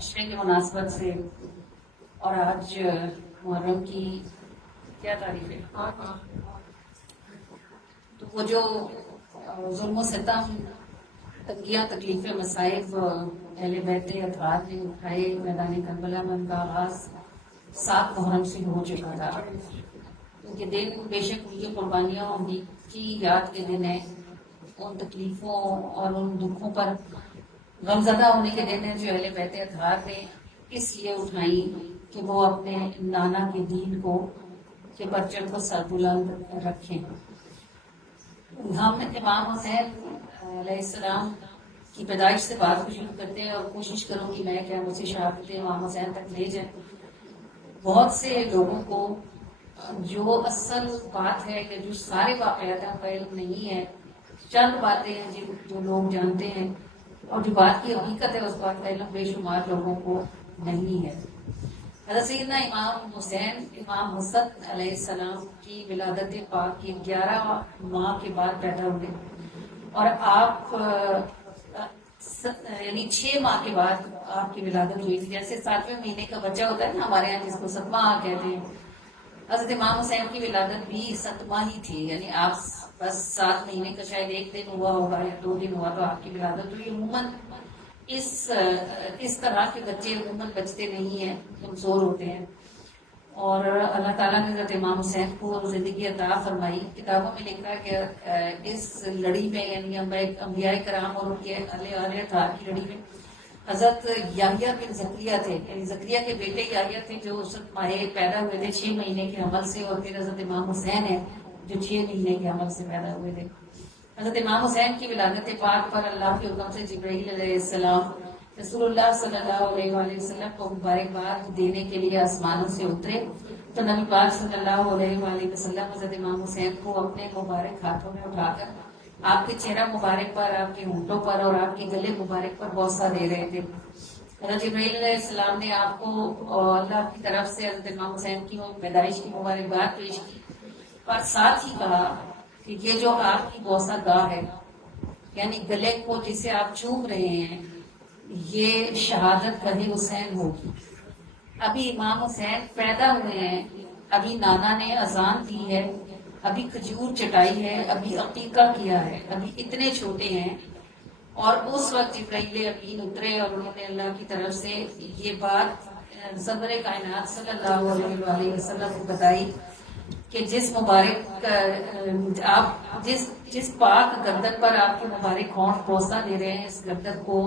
عشرے کی مناسبت سے اور آج محرم کی کیا تاریخ ہے؟ تو وہ جو ظلم و ستم، تنگیاں، تکلیفیں، مصائب اہل بیت اطہار نے اٹھائے میدان کربلا میں، ان کا آغاز 7 محرم سے ہو چکا تھا. ان کے دن بے شک ان کی قربانیاں ان کی یاد کے دن ہیں، ان تکلیفوں اور ان دکھوں پر غمزدہ ہونے کے دن ہیں جو اہل بیت اطہار نے اس لیے اٹھائی کہ وہ اپنے نانا کے دین کو، کے پرچم کو سربلند رکھیں. ہم امام حسین علیہ السلام کی پیدائش سے بات کو شروع کرتے ہیں اور کوشش کروں کہ میں کیا مجھے شہادت امام حسین تک لے جائیں. بہت سے لوگوں کو جو اصل بات ہے کہ جو سارے واقعات کا علم نہیں ہے، چند باتیں ہیں جو لوگ جانتے ہیں، اور جو بات کی حقیقت ہے اس بات کا علم بے شمار لوگوں کو نہیں ہے. حضرت سیدنا امام حسین، امام حسن علیہ السلام کی ولادت پاک کی 11 ماہ کے بعد پیدا ہوئے، اور آپ یعنی 6 ماہ کے بعد آپ کی ولادت ہوئی تھی. جیسے 7ویں مہینے کا بچہ ہوتا ہے نا ہمارے یہاں، جس کو 7واں کہتے ہیں، حضرت امام حسین کی ولادت بھی 7واں ہی تھی. یعنی آپ بس 7 مہینے کا شاید 1 دن ہوا ہوگا یا 2 دن ہوا تو آپ کی ولادت ہوئی. عموماً اس طرح کے بچے عموماً بچتے نہیں ہیں، کمزور ہوتے ہیں، اور اللہ تعالیٰ نے حضرت امام حسین کو زندگی عطا فرمائی. کتابوں میں لکھا ہے کہ اس لڑی میں، یعنی انبیاء کرام اور ان کے اہل اطہار کی لڑی میں حضرت یحییٰ بن زکریا تھے، یعنی زکریا کے بیٹے یحییٰ تھے جو اس ماہ پیدا ہوئے تھے 6 مہینے کے حمل سے، اور پھر حضرت امام حسین ہیں جو 6 مہینے کے حمل سے پیدا ہوئے تھے. حضرت امام حسین کی ولادت پاک پر اللہ کے حکم سے جبرائیل علیہ السلام رسول اللہ صلی اللہ علیہ وآلہ وسلم کو مبارکباد دینے کے لیے آسمانوں سے اترے. تو نبی پاک صلی اللہ علیہ وآلہ وسلم حضرت امام حسین کو اپنے مبارک ہاتھوں میں اٹھا کر آپ کے چہرہ مبارک پر، آپ کے ہونٹوں پر اور آپ کے گلے مبارک پر بوسہ دے رہے تھے. حضرت جبرائیل علیہ السلام نے آپ کو اللہ کی طرف سے حضرت امام حسین کی پیدائش کی مبارکباد پیش کی، اور ساتھ ہی کہا کہ یہ جو آپ کی بوسہ گاہ ہے، یعنی گلے کو جسے آپ چوم رہے ہیں، یہ شہادت گاہ حسین ہوگی. ابھی امام حسین پیدا ہوئے ہیں، ابھی نانا نے اذان دی ہے، ابھی کھجور چٹائی ہے، ابھی عقیقہ کیا ہے، ابھی اتنے چھوٹے ہیں. اور اس وقت جبرائیل امین اترے اور انہوں نے اللہ کی طرف سے یہ بات صدر کائنات صلی اللہ علیہ وآلہ وسلم کو بتائی کہ جس مبارک آپ جس پاک گردن پر آپ کے مبارک ہونٹ بوسہ دے رہے ہیں، اس گردن کو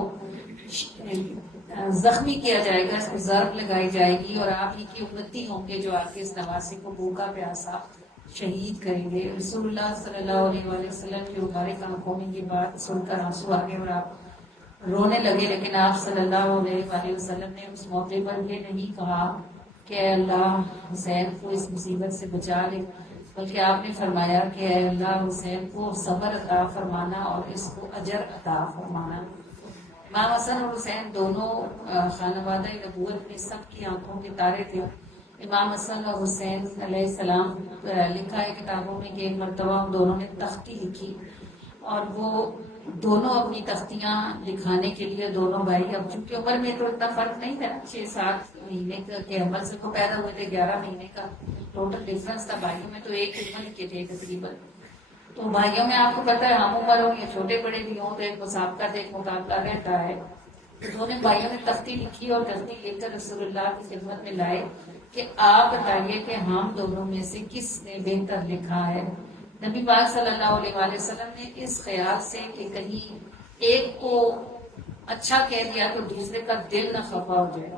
زخمی کیا جائے گا، اس کو ضرب لگائی جائے گی، اور آپ ہی کی امتی ہوں گے جو آپ کے اس نواسے کو بھوکا پیاسا شہید کریں گے. رسول اللہ صلی اللہ علیہ وآلہ وسلم کی مبارک آنکھوں میں یہ بات سن کر آنسو آگے اور آپ رونے لگے. لیکن آپ صلی اللہ علیہ وآلہ وسلم نے اس موقع پر یہ نہیں کہا کہ اے اللہ حسین کو اس مصیبت سے بچا لے، بلکہ آپ نے فرمایا کہ اے اللہ حسین کو صبر عطا فرمانا اور اس کو اجر عطا فرمانا. امام حسن اور حسین دونوں خانوادہ نبوت میں سب کی آنکھوں کے تارے تھے. امام حسن اور حسین علیہ السلام لکھا ہے کتابوں میں کہ ایک مرتبہ دونوں نے تختی لکھی، اور وہ دونوں اپنی تختیاں دکھانے کے لیے دونوں بھائی، اب چونکہ عمر میں تو اتنا فرق نہیں تھا، 6-7 مہینے کے عمر سے وہ پیدا ہوئے تھے، 11 مہینے کا ٹوٹل ڈفرنس تھا. بھائیوں میں تو ایک عمر کے تھے تقریباً. تو بھائیوں میں آپ کو پتا ہے ہم عمر ہوں یا چھوٹے بڑے بھی ہوں تو ایک مسابقہ ایک مقابلہ رہتا ہے. تو دونوں بھائیوں نے تختی لکھی اور تختی لکھ کر رسول اللہ کی خدمت میں لائے کہ آپ بتائیے کہ ہم دونوں میں سے کس نے بہتر لکھا ہے. نبی پاک صلی اللہ علیہ وآلہ وسلم نے اس خیال سے کہ کہیں ایک کو اچھا کہہ دیا تو دوسرے کا دل نہ خفا ہو جائے،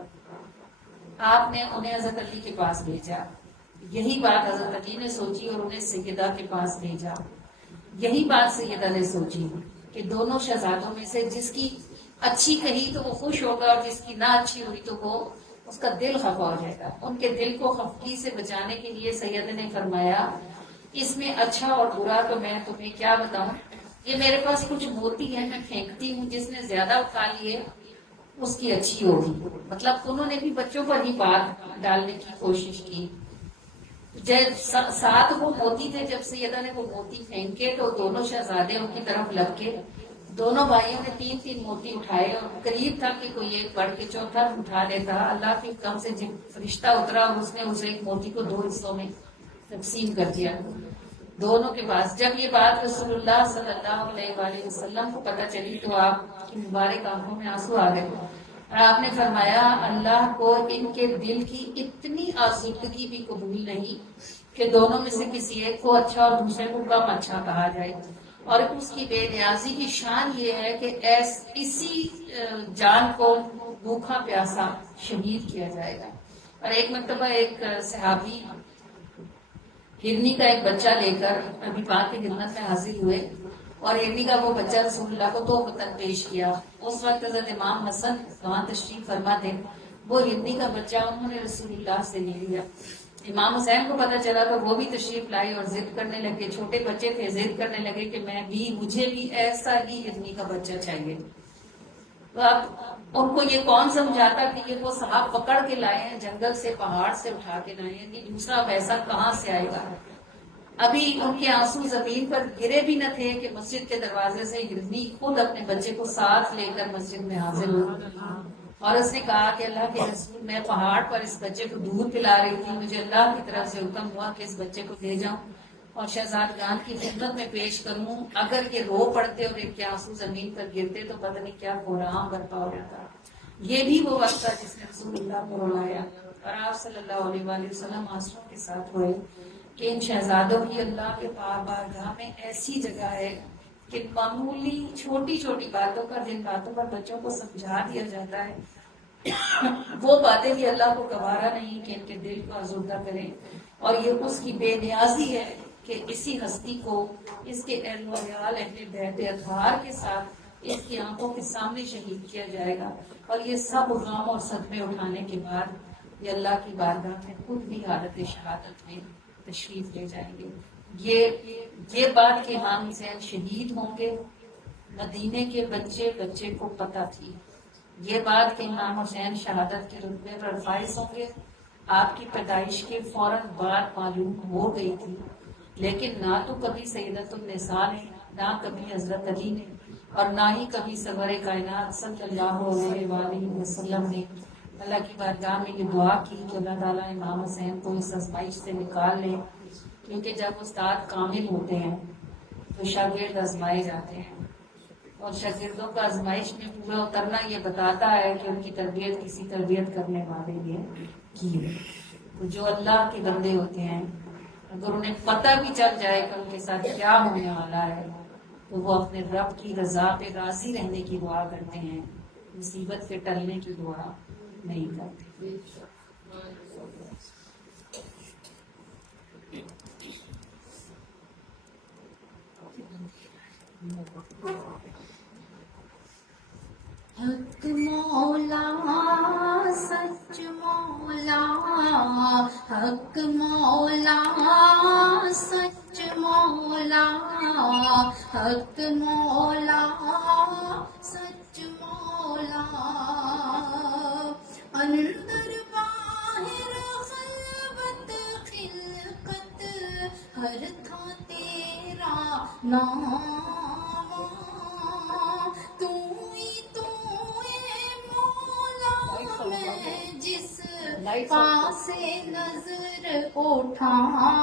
آپ نے انہیں حضرت علی کے پاس بھیجا. یہی بات حضرت علی نے سوچی اور انہیں سیدہ کے پاس بھیجا. یہی بات سیدہ نے سوچی کہ دونوں شہزادوں میں سے جس کی اچھی کہی تو وہ خوش ہوگا، اور جس کی نہ اچھی ہوئی تو وہ اس کا دل خفا ہو جائے گا. ان کے دل کو خفگی سے بچانے کے لیے سید نے فرمایا اس میں اچھا اور برا تو میں تمہیں کیا بتاؤں، یہ میرے پاس کچھ موتی ہے، میں پھینکتی ہوں، جس نے زیادہ اٹھا لیے اس کی اچھی ہوگی. مطلب انہوں نے بھی بچوں پر ہی بات ڈالنے کی کوشش کی. ساتھ وہ موتی تھے، جب سیدہ نے وہ موتی پھینکے تو دونوں شہزادے ان کی طرف لگ کے دونوں بھائیوں نے 3 موتی اٹھائے اور قریب تھا کہ کوئی ایک بڑھ کے چوتھا اٹھا لیتا. اللہ کے حکم سے جب فرشتہ اترا اور اس نے اس ایک موتی کو 2 حصوں میں تقسیم کر دیا دونوں کے پاس. جب یہ بات رسول اللہ صلی اللہ علیہ وآلہ وسلم کو پتہ چلی تو آپ کی مبارک آنکھوں میں آنسو آ گئے اور آپ نے فرمایا اللہ کو ان کے دل کی اتنی آزردگی بھی قبول نہیں کہ دونوں میں سے کسی ایک کو اچھا اور دوسرے کو کم اچھا کہا جائے. اور اس کی بے نیازی کی شان یہ ہے کہ اسی جان کو بھوکا پیاسا شہید کیا جائے گا. اور ایک مرتبہ ایک صحابی ہرنی کا ایک بچہ لے کر نبی پاک کی خدمت میں حاضر ہوئے اور ہرنی کا وہ بچہ رسول اللہ کو تحفۃ پیش کیا. اس وقت حضرت امام حسن وہاں تشریف فرما تھے. وہ ہرنی کا بچہ انہوں نے رسول اللہ سے لے لیا. امام حسین کو پتہ چلا تو وہ بھی تشریف لائے اور ضد کرنے لگے. چھوٹے بچے تھے, ضد کرنے لگے کہ مجھے بھی ایسا ہی ہرنی کا بچہ چاہیے. تو اب ان کو یہ کون سمجھاتا کہ یہ وہ صاحب پکڑ کے لائے ہیں, جنگل سے پہاڑ سے اٹھا کے لائے ہیں, کہ دوسرا ویسا کہاں سے آئے گا. ابھی ان کے آنسو زمین پر گرے بھی نہ تھے کہ مسجد کے دروازے سے ہرنی خود اپنے بچے کو ساتھ لے کر مسجد میں حاضر ہوئی اور اس نے کہا کہ اللہ کے رسول, میں پہاڑ پر اس بچے کو دودھ پلا رہی تھی, مجھے اللہ کی طرف سے حکم ہوا کہ اس بچے کو لے جاؤں اور شہزادگان کی خدمت میں پیش کروں. اگر یہ رو پڑتے اور ان کے آنسو زمین پر گرتے تو پتہ نہیں کیا کوہرام برپا ہو جاتا. یہ بھی وہ وقت تھا جس نے رسول اللہ کو رلایا اور آپ صلی اللہ علیہ وآلہ وسلم آنسوؤں کے ساتھ ہوئے کہ ان شہزادوں کی اللہ کے بارگاہ میں ایسی جگہ ہے کہ معمولی چھوٹی چھوٹی باتوں پر, جن باتوں پر بچوں کو سمجھا دیا جاتا ہے, وہ باتیں بھی اللہ کو گوارا نہیں کہ ان کے دل کو آزردہ کریں. اور یہ اس کی بے نیازی ہے کہ اسی ہستی کو اس کے اہل و عیال اہل بیت اطہار کے ساتھ اس کی آنکھوں کے سامنے شہید کیا جائے گا. اور یہ سب غم اور صدمے اٹھانے کے بعد یہ اللہ کی بارگاہ میں خود بھی حالت شہادت میں تشریف لے جائیں گے. یہ بات کہ امام حسین شہید ہوں گے مدینے کے بچے بچے کو پتہ تھی. یہ بات کہ امام حسین شہادت کے رتبے پر فائز ہوں گے آپ کی پیدائش کے فوراً بعد معلوم ہو گئی تھی. لیکن نہ تو کبھی سیدۃ النساء نے, نہ کبھی حضرت علی نے, اور نہ ہی کبھی سرور کائنات صلی اللہ علیہ وآلہ وسلم نے اللہ کی بارگاہ میں یہ دعا کی کہ اللہ تعالیٰ امام حسین کو اس آزمائش سے نکال لے. کیونکہ جب استاد کامل ہوتے ہیں تو شاگرد آزمائے جاتے ہیں اور شاگردوں کا آزمائش میں پورا اترنا یہ بتاتا ہے کہ ان کی تربیت کسی تربیت کرنے والے نے کی ہے. تو جو اللہ کے بندے ہوتے ہیں اگر انہیں پتہ بھی چل جائے کہ ان کے ساتھ کیا ہونے والا ہے تو وہ اپنے رب کی رضا پہ راضی رہنے کی دعا کرتے ہیں, مصیبت کے ٹلنے کی دعا نہیں کرتے. حق مولا سچ مولا, حق مولا سچ مولا, حق مولا سچ مولا. اندر باہر خلوت خلقت ہر تھا تیرا نام. جس پاس نظر اٹھاواں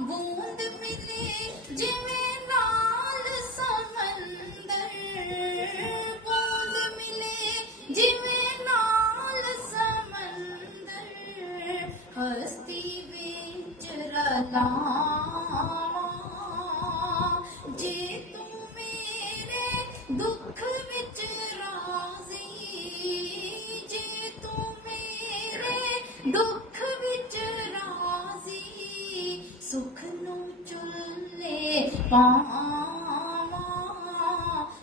بوند ملے جویں نال سمندر, بوند ملے جویں نال سمندر, ہستی وچ رلاواں جے تو میرے دکھ وچ راضی, دکھ وچ راضی, سکھ نو چلے پاواں.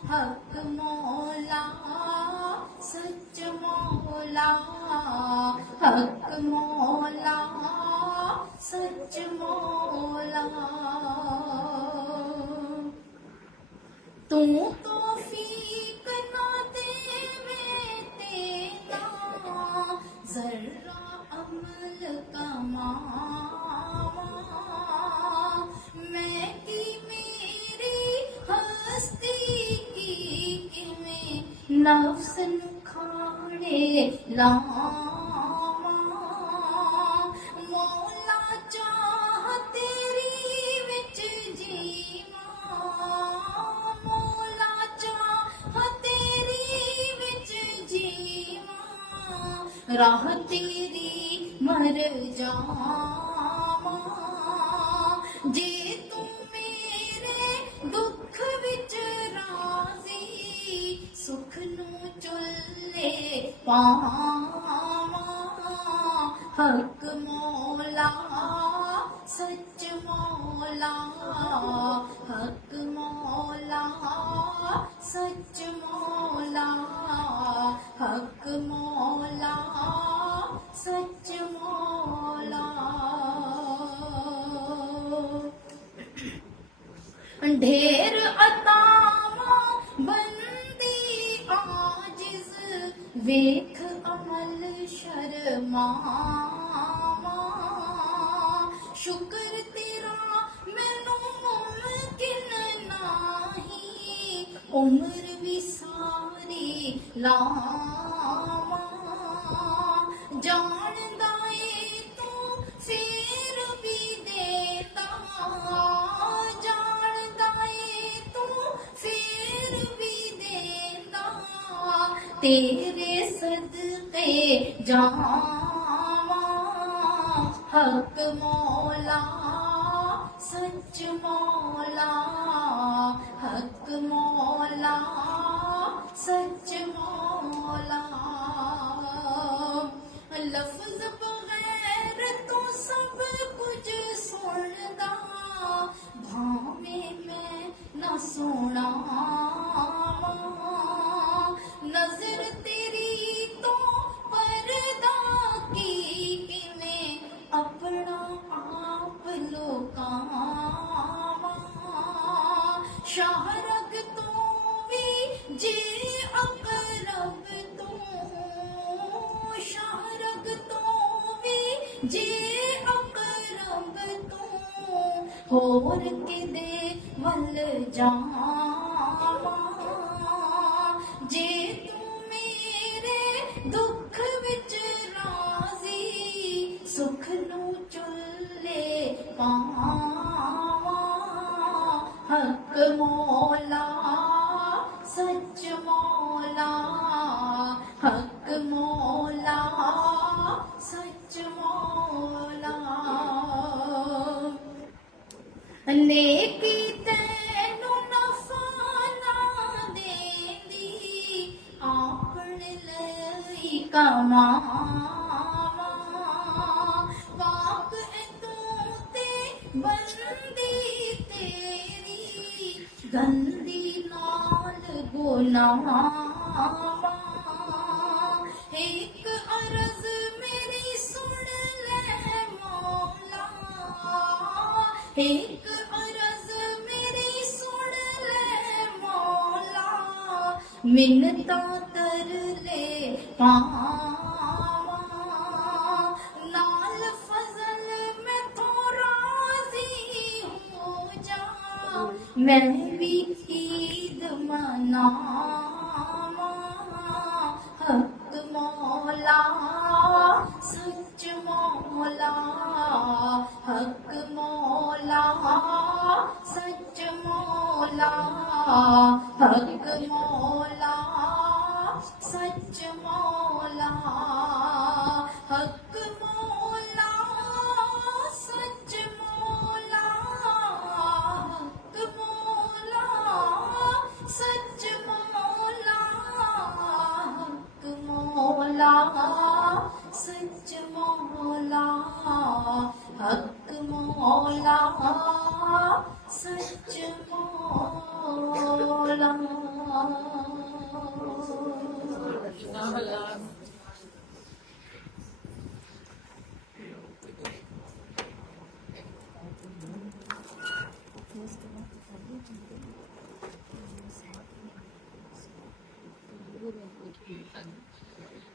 حق مولا سچ مولا, حق مولا سچ مولا. توفیق نہ دے میں تیرا ذرا عمل کماواں, میں کی میری ਨਫਸ ਨੂੰ ਖਾੜੇ ਲਾਵਾਂ, ਮੌਲਾ ਚਾਹ ਤੇਰੀ ਵਿੱਚ ਜੀਵਾਂ, ਮੌਲਾ ਚਾਹ ਤੇਰੀ ਵਿੱਚ ਜੀਵਾਂ, ਰਾਹ ਤੇਰੀ ਮਰ ਜਾਵਾਂ, ਜੇ ਤੂੰ ਮੇਰੇ ਦੁੱਖ ਵਿੱਚ ਰਾਜ਼ੀ, ਸੁਖ ਨੂੰ ਚੁੱਲੇ ਪਾਵਾਂ, ਹਕ ਮੌਲਾ ਸੱਚ ਮੌਲਾ, ਹਕ ਮੌਲਾ ਸੱਚ ਮੌਲਾ, ਹਕ ਮੌਲਾ ਸੱਚ ਮੌਲਾ। ਢੇਰ ਅਤਾਵਾਂ ਬੰਦੀ ਆਜਿਜ਼, ਵੇਖ ਅਮਲ ਸ਼ਰਮਾਵਾਂ, ਸ਼ੁਕਰ ਤੇਰਾ ਮੈਨੂੰ ਮੁਮਕਿਨ ਨਾਹੀਂ, ਉਮਰ ਵੀ ਸਾਰੀ ਲਾਵਾਂ, ਜਾਣਦਾ ਏ ਤੂੰ ਫੇਰ ਵੀ ਦੇਤਾ, ਜਾਣਦਾ ਏ ਤੂੰ ਫੇਰ ਵੀ ਦੇਤਾ, ਤੇਰੇ ਸਦਕੇ ਜਾਵਾਂ, ਹਕ ਮੌਲਾ ਸੱਚ ਮੌਲਾ, ਹਕ ਮੌਲਾ ਸੱਚ ਮੌਲਾ। ਲਫ਼ਜ਼ ਬਗੈਰ ਤੋਂ ਸਭ ਕੁਝ ਸੁਣਦਾ, ਭਾਵੇਂ ਮੈਂ ਨਾ ਸੁਣਾਵਾਂ, ਨਜ਼ਰ ਤੇਰੀ ਤੋਂ ਪਰਦਾ ਕੀ ਕਿਵੇਂ ਆਪਣਾ ਆਪ ਲੁਕਾਵਾਂ, ਸ਼ਾਹਰਗ ਤੋਂ ਵੀ ਜੇ ਅਕਰਬ ਤੂੰ, ਸ਼ਾਹਰਗ ਤੋਂ ਵੀ ਜੇ ਅਕਰਬ ਤੂੰ, ਹੋਰ ਕਿਦੇ ਵੱਲ ਜਾਵਾਂ, ਜੇ ਤੂੰ ਮੇਰੇ ਦੁੱਖ ਵਿੱਚ ਰਾਜ਼ੀ, ਸੁਖ ਨੂੰ ਚੁੱਲੇ ਪਾਵਾਂ, ਹਕ ਮੌਲਾ ਸੱਚ ਮੌਲਾ, ਹਕ ਮੌਲਾ ਸੱਚ ਮੌਲਾ। ਨੇਕੀ ਤੈਨੂੰ ਨਫਾ ਨਾ ਦੇਂਦੀ, ਆਪਣੇ ਲਈ ਕਮਾਵਾਂ, ਪਾਕ ਹੈ ਤੂੰ ਤੇ ਬੰਦੀ ਤੇਰੀ, ਗੰਦੀ ਨਾਲ ਗੁਨਾਹਾਂ, ਇੱਕ ਅਰਜ਼ ਮੇਰੀ ਸੁਣ ਲੈ ਮੌਲਾ, ਇੱਕ ਅਰਜ਼ ਮੇਰੀ ਸੁਣ ਲੈ ਮੌਲਾ, ਮਿੰਨਤਾਂ ਤਰਲੇ ਪਾਵਾਂ, ਨਾਲ ਫਜ਼ਲ ਮੈਥੋਂ ਰਾਜ਼ੀ ਹੋ ਜਾ, ਮੈਂ ਵੀ ਈਦ ਮਨਾਵਾਂ, ਹਕ ਮੌਲਾ ਸੱਚ ਮੌਲਾ, ਹਕ ਮੌਲਾ ਸੱਚ ਮੌਲਾ, ਹਕ ਮੌਲਾ ਸੱਚ ਮੌਲਾ, ਹਕ ਮੌਲਾ ਸੱਚ ਮੌਲਾ, ਹਕ ਮੌਲਾ ਸੱਚ ਮੌਲਾ, ਹਕ ਮੌਲਾ ਸੱਚ ਮੌਲਾ, ਹਕ ਮੌਲਾ ਸੱਚ ਮੌਲਾ।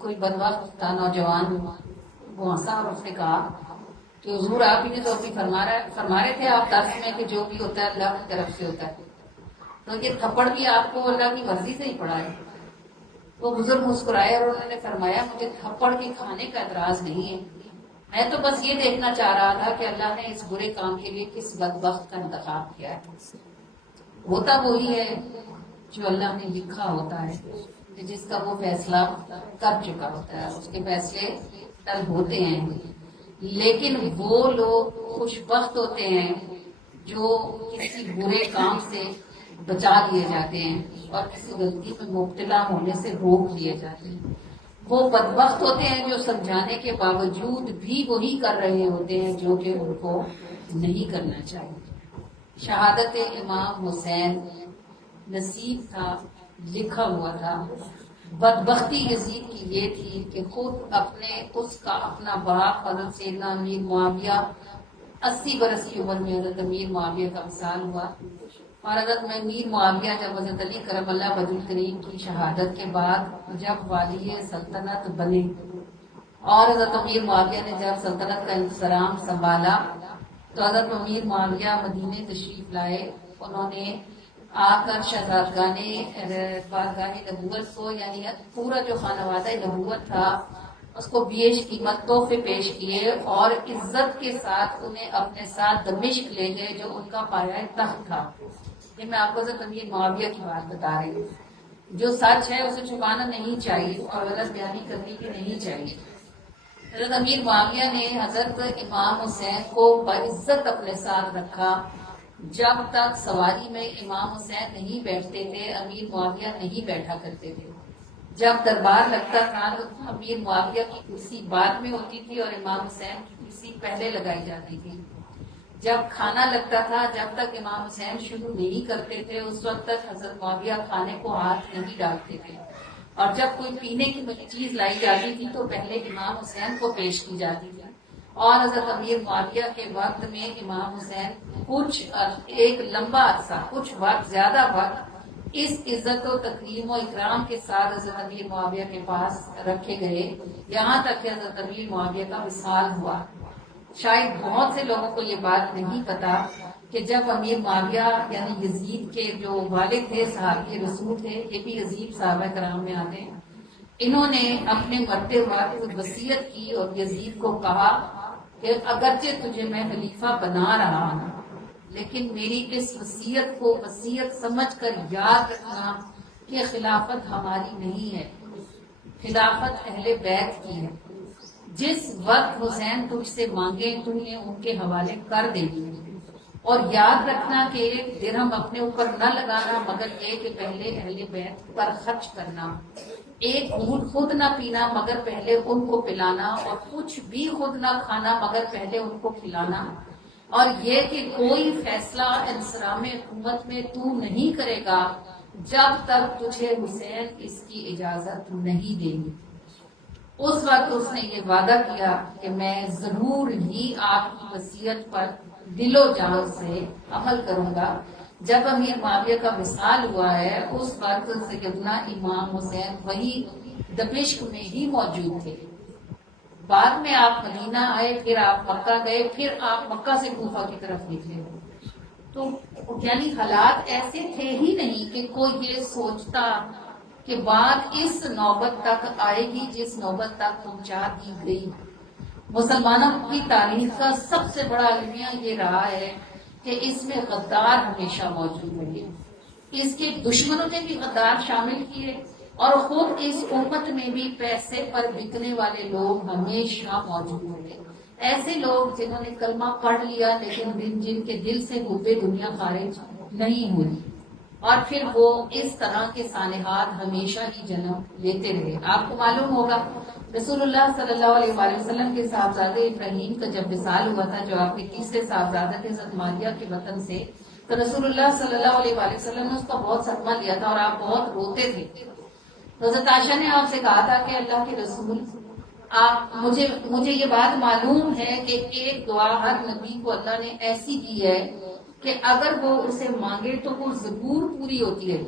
کوئی بدبخت تھا نوجوان وہاں اور اس نے کہا کہ حضور آپ ہی نے تو ابھی فرما رہے تھے آپ درس میں کہ جو بھی ہوتا ہے اللہ کی طرف سے ہوتا ہے، تو یہ تھپڑ بھی آپ کو اللہ کی مرضی سے ہی پڑا ہے؟ وہ بزرگ مسکرائے اور انہوں نے فرمایا مجھے تھپڑ کے کھانے کا اعتراض نہیں ہے، میں تو بس یہ دیکھنا چاہ رہا تھا کہ اللہ نے اس برے کام کے لیے کس بدبخت کا انتخاب کیا ہے۔ ہوتا وہی ہے جو اللہ نے لکھا ہوتا ہے، کہ جس کا وہ فیصلہ کر چکا ہوتا ہے، اس کے فیصلے طلب ہوتے ہیں، لیکن وہ لوگ خوش بخت ہوتے ہیں جو کسی برے کام سے بچا لیے جاتے ہیں اور کسی غلطی میں مبتلا ہونے سے روک لیے جاتے ہیں۔ وہ بدبخت ہوتے ہیں جو سمجھانے کے باوجود بھی وہی کر رہے ہوتے ہیں جو کہ ان کو نہیں کرنا چاہیے۔ شہادت امام حسین نصیب تھا، لکھا ہوا تھا۔ بدبختی یزید کی یہ تھی کہ خود اپنا باپ حضرت سیدنا امیر معاویہ 80 برس کی عمر میں حضرت امیر معاویہ کا وصال ہوا، اور حضرت امیر معاویہ جب حضرت علی کرم اللہ وجہ الکریم کی شہادت کے بعد جب والی سلطنت بنے اور حضرت امیر معاویہ نے جب سلطنت کا انتظام سنبھالا تو حضرت امیر معاویہ مدینے تشریف لائے۔ انہوں نے آ کر بارگاہ نبوت کو، یعنی پورا جو خانوادہ نبوت تھا اس کو بیش قیمت تحفے پیش کیے اور عزت کے ساتھ انہیں اپنے ساتھ دمشق لے گئے جو ان کا پایہ تخت تھا۔ یہ میں آپ کو حضرت امیر معاویہ کی بات بتا رہی ہوں۔ جو سچ ہے اسے چھپانا نہیں چاہیے اور غلط بیانی کرنی بھی نہیں چاہیے۔ حضرت امیر معاویہ نے حضرت امام حسین کو بعزت اپنے ساتھ رکھا۔ جب تک سواری میں امام حسین نہیں بیٹھتے تھے امیر معاویہ نہیں بیٹھا کرتے تھے۔ جب دربار لگتا تھا تو امیر معاویہ کی کرسی بعد میں ہوتی تھی اور امام حسین کی کرسی پہلے لگائی جاتی تھی۔ جب کھانا لگتا تھا جب تک امام حسین شروع نہیں کرتے تھے اس وقت تک حضرت معاویہ کھانے کو ہاتھ نہیں ڈالتے تھے، اور جب کوئی پینے کی چیز لائی جاتی تھی تو پہلے امام حسین کو پیش کی جاتی تھی۔ اور حضرت امیر معاویہ کے وقت میں امام حسین ایک لمبا عرصہ کچھ وقت زیادہ وقت اس عزت و تکریم و اکرام کے ساتھ حضرت امیر معاویہ کے پاس رکھے گئے، یہاں تک کہ حضرت امیر معاویہ کا وصال ہوا۔ شاید بہت سے لوگوں کو یہ بات نہیں پتا کہ جب امیر معاویہ یعنی یزید کے جو والد تھے صحابی رسول تھے، یہ بھی یزید صحابہ کرام میں آتے ہیں، انہوں نے اپنے مرتے وقت وصیت کی اور یزید کو کہا کہ اگرچہ تجھے میں خلیفہ بنا رہا ہوں لیکن میری اس وصیت کو وصیت سمجھ کر یاد رکھنا کہ خلافت ہماری نہیں ہے، خلافت اہل بیت کی ہے۔ جس وقت حسین تجھ سے مانگے تمہیں ان کے حوالے کر دیں گے، اور یاد رکھنا کہ ایک درہم اپنے اوپر نہ لگانا مگر یہ کہ پہلے اہل بیت پر خرچ کرنا، ایک گھونٹ خود نہ پینا مگر پہلے ان کو پلانا، اور کچھ بھی خود نہ کھانا مگر پہلے ان کو کھلانا، اور یہ کہ کوئی فیصلہ انصرام حکومت میں تو نہیں کرے گا جب تک تجھے حسین اس کی اجازت نہیں دیں گے۔ اس وقت اس نے یہ وعدہ کیا کہ میں ضرور ہی آپ کی وصیت پر دل و جان سے عمل کروں گا۔ جب امیر معاویہ کا وصال ہوا ہے اس وقت سیدنا امام حسین وہی دمشق میں ہی موجود تھے۔ بعد میں آپ مدینہ آئے، پھر آپ مکہ گئے، پھر آپ مکہ سے کوفہ کی طرف نکلے، تو یعنی حالات ایسے تھے ہی نہیں کہ کوئی یہ سوچتا کہ بات اس نوبت تک آئے گی جس نوبت تک پہنچا دی گئی۔ مسلمانوں کی تاریخ کا سب سے بڑا المیہ یہ رہا ہے کہ اس میں غدار ہمیشہ موجود رہے، اس کے دشمنوں نے بھی غدار شامل کیے، اور خود اس امت میں بھی پیسے پر بکنے والے لوگ ہمیشہ موجود رہے، ایسے لوگ جنہوں نے کلمہ پڑھ لیا لیکن جن کے دل سے حب دنیا خارج نہیں ہوئی، اور پھر وہ اس طرح کے سانحات ہمیشہ ہی جنم لیتے رہے۔ آپ کو معلوم ہوگا رسول اللہ صلی اللہ علیہ وآلہ وسلم کے صاحبزادے ابراہیم کا جب وصال ہوا تھا، جو آپ کے تیسرے صاحبزادہ تھے حضرت ماریہ کے وطن سے، تو رسول اللہ صلی اللہ علیہ وآلہ وسلم نے اس کا بہت صدمہ لیا تھا اور آپ بہت روتے تھے۔ تو حضرت عائشہ نے آپ سے کہا تھا کہ اللہ کے رسول مجھے یہ بات معلوم ہے کہ ایک دعا ہر نبی کو اللہ نے ایسی دی ہے کہ اگر وہ اسے مانگے تو وہ ضرور پوری ہوتی ہے،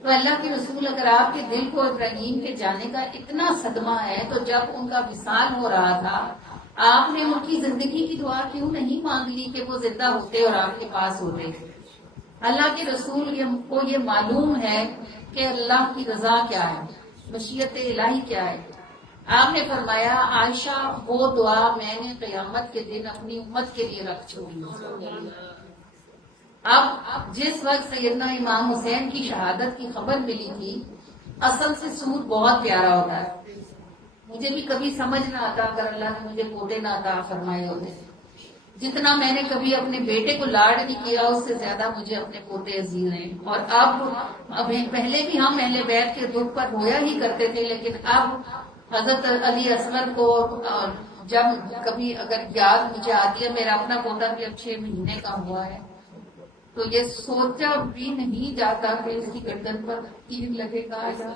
تو اللہ کے رسول اگر آپ کے دل کو ابراہیم کے جانے کا اتنا صدمہ ہے تو جب ان کا وصال ہو رہا تھا آپ نے ان کی زندگی کی دعا کیوں نہیں مانگ لی کہ وہ زندہ ہوتے اور آپ کے پاس ہوتے؟ اللہ کے رسول کو یہ معلوم ہے کہ اللہ کی رضا کیا ہے، مشیت الہی کیا ہے۔ آپ نے فرمایا عائشہ وہ دعا میں نے قیامت کے دن اپنی امت کے لیے رکھ چھوڑی۔ اب جس وقت سیدنا امام حسین کی شہادت کی خبر ملی تھی، اصل سے سود بہت پیارا ہوتا ہے، مجھے بھی کبھی سمجھ نہ آتا اگر اللہ نے مجھے پوتے نہ عطا فرمائے ہوتے، جتنا میں نے کبھی اپنے بیٹے کو لاڈ نہیں کیا اس سے زیادہ مجھے اپنے پوتے عزیز ہیں۔ اور اب پہلے بھی ہم اہل بیت کے دکھ پر رویا ہی کرتے تھے، لیکن اب حضرت علی اصغر کو جب کبھی اگر یاد مجھے آتی ہے، میرا اپنا پوتا بھی اب 6 مہینے کا ہوا ہے، تو یہ سوچا بھی نہیں جاتا کہ اس کی گردن پر تیر لگے گا یا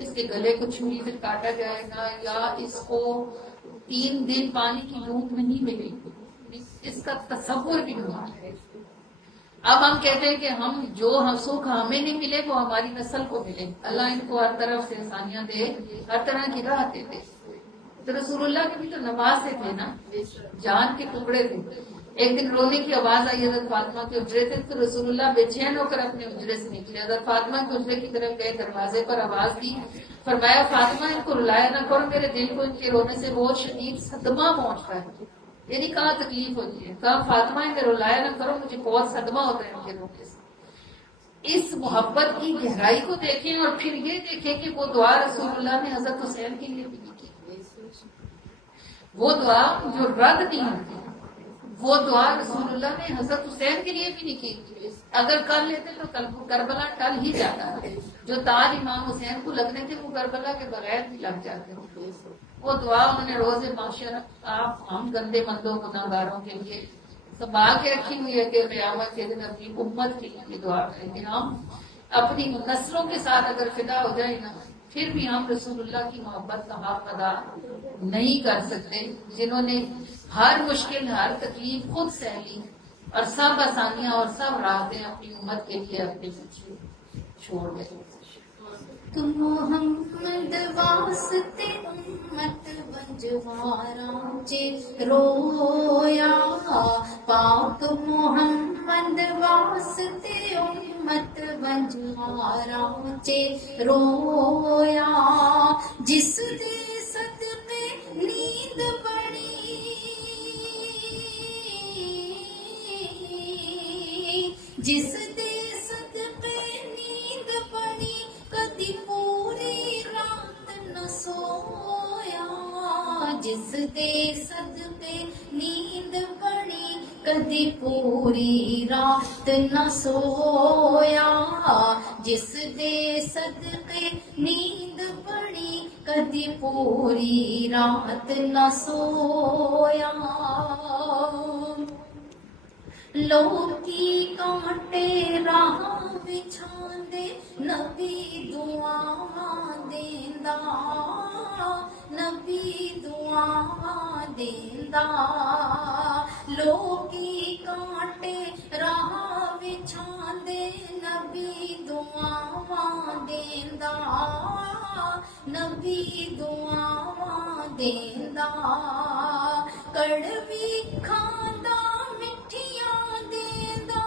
اس کے گلے کو چھری سے کاٹا جائے گا یا اس کو 3 دن پانی کی بوند نہیں ملے گی، اس کا تصور بھی نہیں ہے۔ اب ہم کہتے ہیں کہ ہم جو سکھ ہمیں نہیں ملے وہ ہماری نسل کو ملے، اللہ ان کو ہر طرف سے آسانیاں دے، ہر طرح کی راحت دے۔ تو رسول اللہ کے بھی تو نماز سے تھے نا، جان کے ٹکڑے تھے۔ ایک دن رونے کی آواز آئی حضرت فاطمہ کے حجرے سے، تو رسول اللہ بے چین ہو کر اپنے حجرے سے نکلے، حضرت فاطمہ کے حجرے کی طرف گئے، دروازے پر آواز دی، فرمایا فاطمہ ان کو رلایا نہ کرو، میرے دل کو ان کے رونے سے بہت شدید صدمہ پہنچ رہا ہے۔ یعنی کہاں تکلیف ہوتی ہے، کہا فاطمہ ان کو رلایا نہ کرو، مجھے بہت صدمہ ہوتا ہے ان کے رونے سے۔ اس محبت کی گہرائی کو دیکھیں اور پھر یہ دیکھیں کہ وہ دعا رسول اللہ نے حضرت حسین کے لیے بھی کی، وہ دعا جو رد نہیں ہوتی، وہ دعا رسول اللہ نے حضرت حسین کے لیے بھی نہیں کی۔ اگر کر لیتے تو کربلا ٹل ہی جاتا، جو تاج امام حسین کو لگنے تھے وہ کربلا کے بغیر بھی لگ جاتے۔ وہ دعا انہوں نے روز معاشر آپ ہم گندے مندوں گناہگاروں کے لیے سنبھال کے رکھی ہوئی ہے کہ قیامت کے دن اپنی امت کے لیے دعا کریں کہ ہم اپنی نسلوں کے ساتھ اگر فدا ہو جائے نا، پھر بھی ہم رسول اللہ کی محبت کا حق ادا نہیں کر سکتے، جنہوں نے ہر مشکل ہر تکلیف خود سہ لی اور سب آسانیاں اور سب راحتیں اپنی امت کے لیے اپنے پیچھے چھوڑ گئے۔ تم محمد واسطے امت بنجوارا چے رویا، پاک محمد واسطے امت بنجوارا چے رویا، جس دے صدقے نیند بڑی، جس دے صدقے نیند بڑی، کدی پوری رات نہ سویا، جس دے صدقے نیند بڑی، کدی پوری رات نہ سویا، جس دے صدقے نیند بڑی، کدی پوری رات نہ سویا۔ لوکی کانٹے راہ بچھاندے، نبی دعاواں دیندا، نبی دعاواں دیندا، لوکی کانٹے راہ بچھاندے، نبی دعاواں دیندا، نبی دعاواں دیندا، کڑوی کھاندا مٹھیاں دیندا،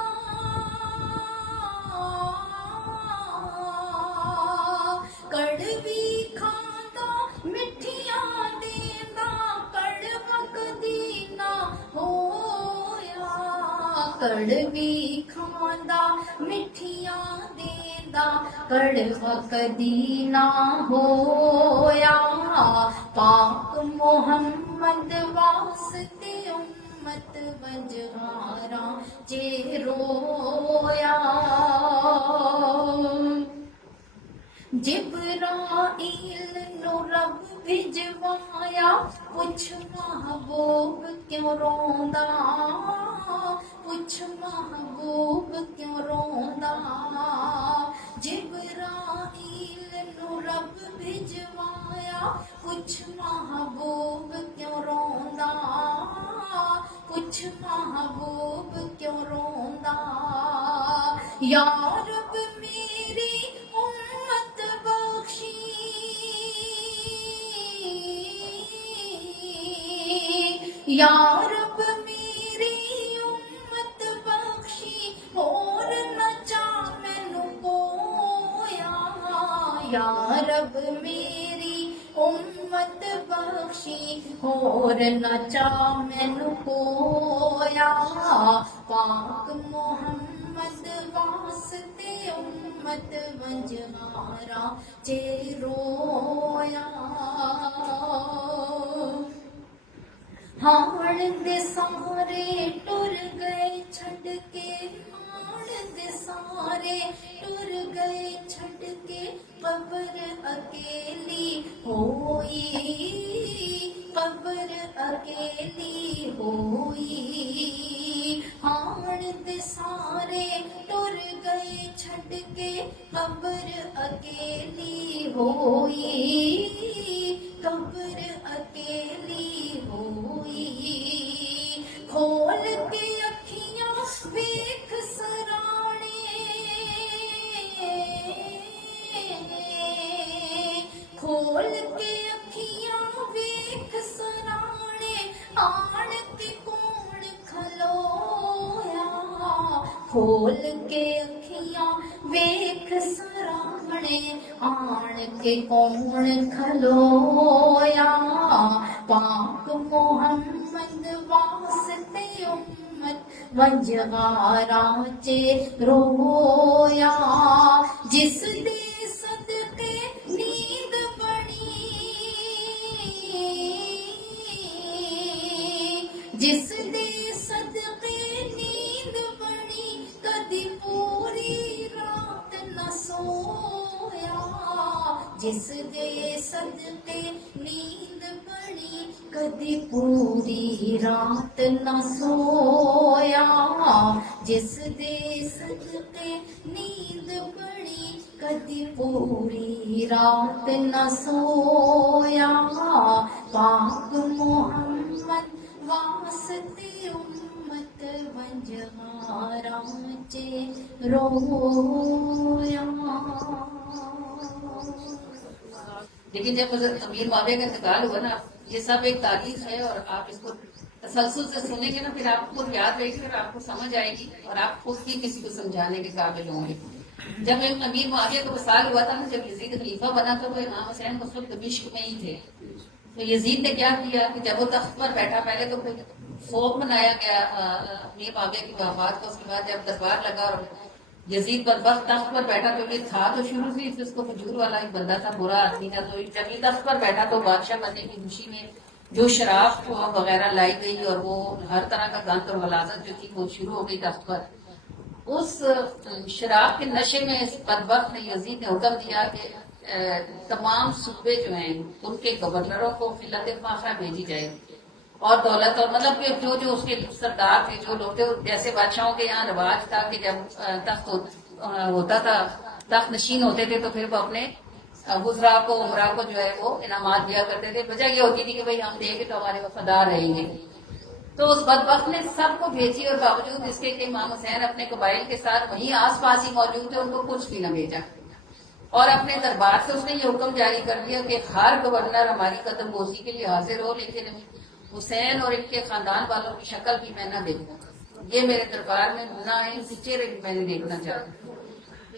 کڑوی کھاندا مٹھیاں دیندا، کڑوا کدی نہ ہویا، کڑوی کھاندا مٹھیاں دیندا، کڑوا کدی نہ ہویا، پاک محمد واسطے امت بنجوارا چے رویا۔ جبرائیل نو رب بھجوایا، پوچھ محبوب کیوں روندا، پوچھ محبوب کیوں روندا، جبرائیل نو رب بھجوایا، پوچھ محبوب کیوں روندا، پوچھ محبوب کیوں روندا، یا رب میری یا رب میری امت بخشی اور نہ چاہ مینوں کویا یا رب میری امت بخشی اور نہ چاہ مینوں کویا پاک محمد واسطے امت ونجہارا چے رویا ہاڑ دے سارے ٹر گئے چھڈ کے ہاڑ دے سارے ٹر گئے چھڈ کے قبر اکیلی ہوئی قبر اکیلی ہوئی ہاڑ دے سارے ٹر گئے چھڈ کے قبر اکیلی ہوئی قبر اکیلی ہوئی کھول کے اکھیاں ویکھ سرانے کھول کے اکھیاں ویکھ سرانے آن کے کون کھلویا کھول کے اکھیاں ویکھ سرانے آن کے کون کھلویا پاک محمد واسطے امت ونجہارا چے رویا جس دے صدقے نیند بڑی جس دے صدقے نیند بڑی کدی پوری رات نہ سویا جس دے صدقے نیند بڑی کدی پوری رات نہ سویا جس دے صدقے نیند بڑی کدی پوری رات نہ سویا پاک محمد واسطے امت ونجہارا چے رویا لیکن جب حضرت امیر معاویہ کا انتقال ہوا نا یہ سب ایک تاریخ ہے اور آپ اس کو تسلسل سے سنیں گے نا پھر آپ کو یاد رہے گی اور آپ کو سمجھ آئے گی اور آپ خود ہی کسی کو سمجھانے کے قابل ہوں گے. جب امیر معاویہ کا وصال ہوا تھا نا جب یزید خلیفہ بنا تھا تو امام حسین اس وقت دمشق میں ہی تھے. تو یزید نے کیا کیا کہ جب وہ تخت پر بیٹھا پہلے تو خوف منایا گیا امیر معاویہ کی وفات کو. اس کے بعد جب دربار لگا اور یزید بدبخت تخت پر بیٹھا تو یہ تھا تو شروع سے اس کو فجور والا ایک بندہ تھا برا آدمی تھا. تو جب یہ تخت پر بیٹھا تو بادشاہ بننے کی خوشی میں جو شراب وغیرہ لائی گئی اور وہ ہر طرح کا گند اور غلاظت جو تھی وہ شروع ہو گئی تخت پر. اس شراب کے نشے میں اس بدبخت نے یزید نے حکم دیا کہ تمام صوبے جو ہیں ان کے گورنروں کو خلعت فاخرہ بھیجی جائے اور دولت اور مطلب کہ جو جو اس کے سردار تھے جو لوگ تھے جیسے بادشاہوں کے یہاں رواج تھا کہ جب تخت ہوتا تھا تخت نشین ہوتے تھے تو پھر وہ اپنے وزراء کو عمراء کو جو ہے وہ انعامات دیا کرتے تھے. وجہ یہ ہوتی تھی کہ بھئی ہم دیں گے تو ہمارے وفادار رہیں گے. تو اس بدبخت نے سب کو بھیجی اور باوجود اس کے کہ امام حسین اپنے قبائل کے ساتھ وہیں آس پاس ہی موجود تھے ان کو کچھ بھی نہ بھیجا اور اپنے دربار سے اس نے یہ حکم جاری کر دیا کہ ہر گورنر ہماری قدم بوسی کے لیے حاضر ہو لیکن حسین اور ان کے خاندان والوں کی شکل بھی میں نہ دیکھوں. یہ میرے دربار میں نہ آئے ان کے چہرے بھی میں نے دیکھنا چاہتا.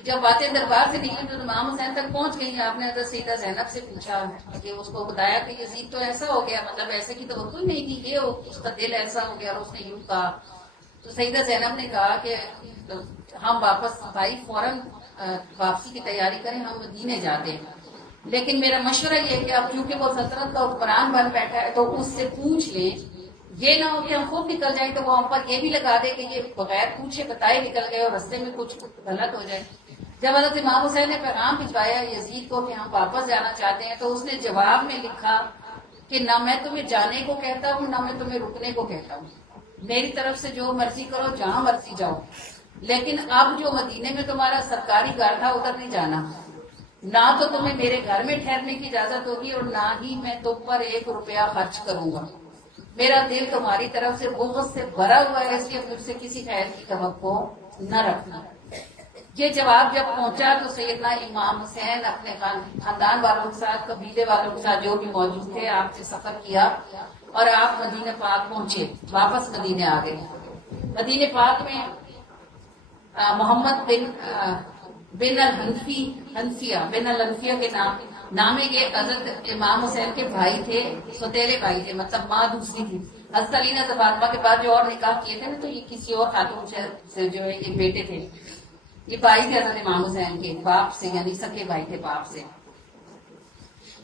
جب باتیں دربار سے نکلی تو امام حسین تک پہنچ گئی. آپ نے حضرت سیدہ زینب سے پوچھا کہ اس کو بتایا کہ یزید تو ایسا ہو گیا مطلب ایسے کی توقع نہیں کی یہ اس کا دل ایسا ہو گیا اور اس نے یوں کہا. تو سیدہ زینب نے کہا کہ ہم واپس بھائی فوراً واپسی کی تیاری کریں ہم مدینے جاتے ہیں لیکن میرا مشورہ یہ ہے کہ اب چونکہ وہ سلطنت کا حکمران بن بیٹھا ہے تو اس سے پوچھ لیں یہ نہ ہو کہ ہم خود نکل جائیں تو وہ ہم پر یہ بھی لگا دے کہ یہ بغیر پوچھے بتائے نکل گئے اور رستے میں کچھ غلط ہو جائے. جب حضرت امام حسین نے پیغام بھجوایا یزید کو کہ ہم واپس جانا چاہتے ہیں تو اس نے جواب میں لکھا کہ نہ میں تمہیں جانے کو کہتا ہوں نہ میں تمہیں رکنے کو کہتا ہوں. میری طرف سے جو مرضی کرو جہاں مرضی جاؤ لیکن اب جو مدینے میں تمہارا سرکاری گھر تھا ادھر نہیں جانا. نہ تو تمہیں میرے گھر میں ٹھہرنے کی اجازت ہوگی اور نہ ہی میں تم پر 1 روپیہ خرچ کروں گا. میرا دل تمہاری طرف سے بغض سے بھرا ہوا ہے اس لیے مجھ سے کسی خیر کی توقع نہ رکھنا. یہ جواب جب پہنچا تو سیدنا امام حسین اپنے خاندان والوں کے ساتھ، قبیلے والوں کے ساتھ جو بھی موجود تھے، آپ نے سفر کیا اور آپ مدینہ پاک پہنچے، واپس مدینے آ گئے۔ مدینہ پاک میں محمد بن الحنفیہ کے نام کے حضرت امام حسین کے بھائی تھے، سوتیلے بھائی تھے، مطلب ماں دوسری تھی۔ حضرت علی نے فاطمہ کے بعد جو اور نکاح کیے تھے نا، تو یہ کسی اور خاتون سے جو ہے یہ بیٹے تھے، یہ بھائی تھے حضرت امام حسین کے باپ سے، یعنی سکے بھائی تھے باپ سے۔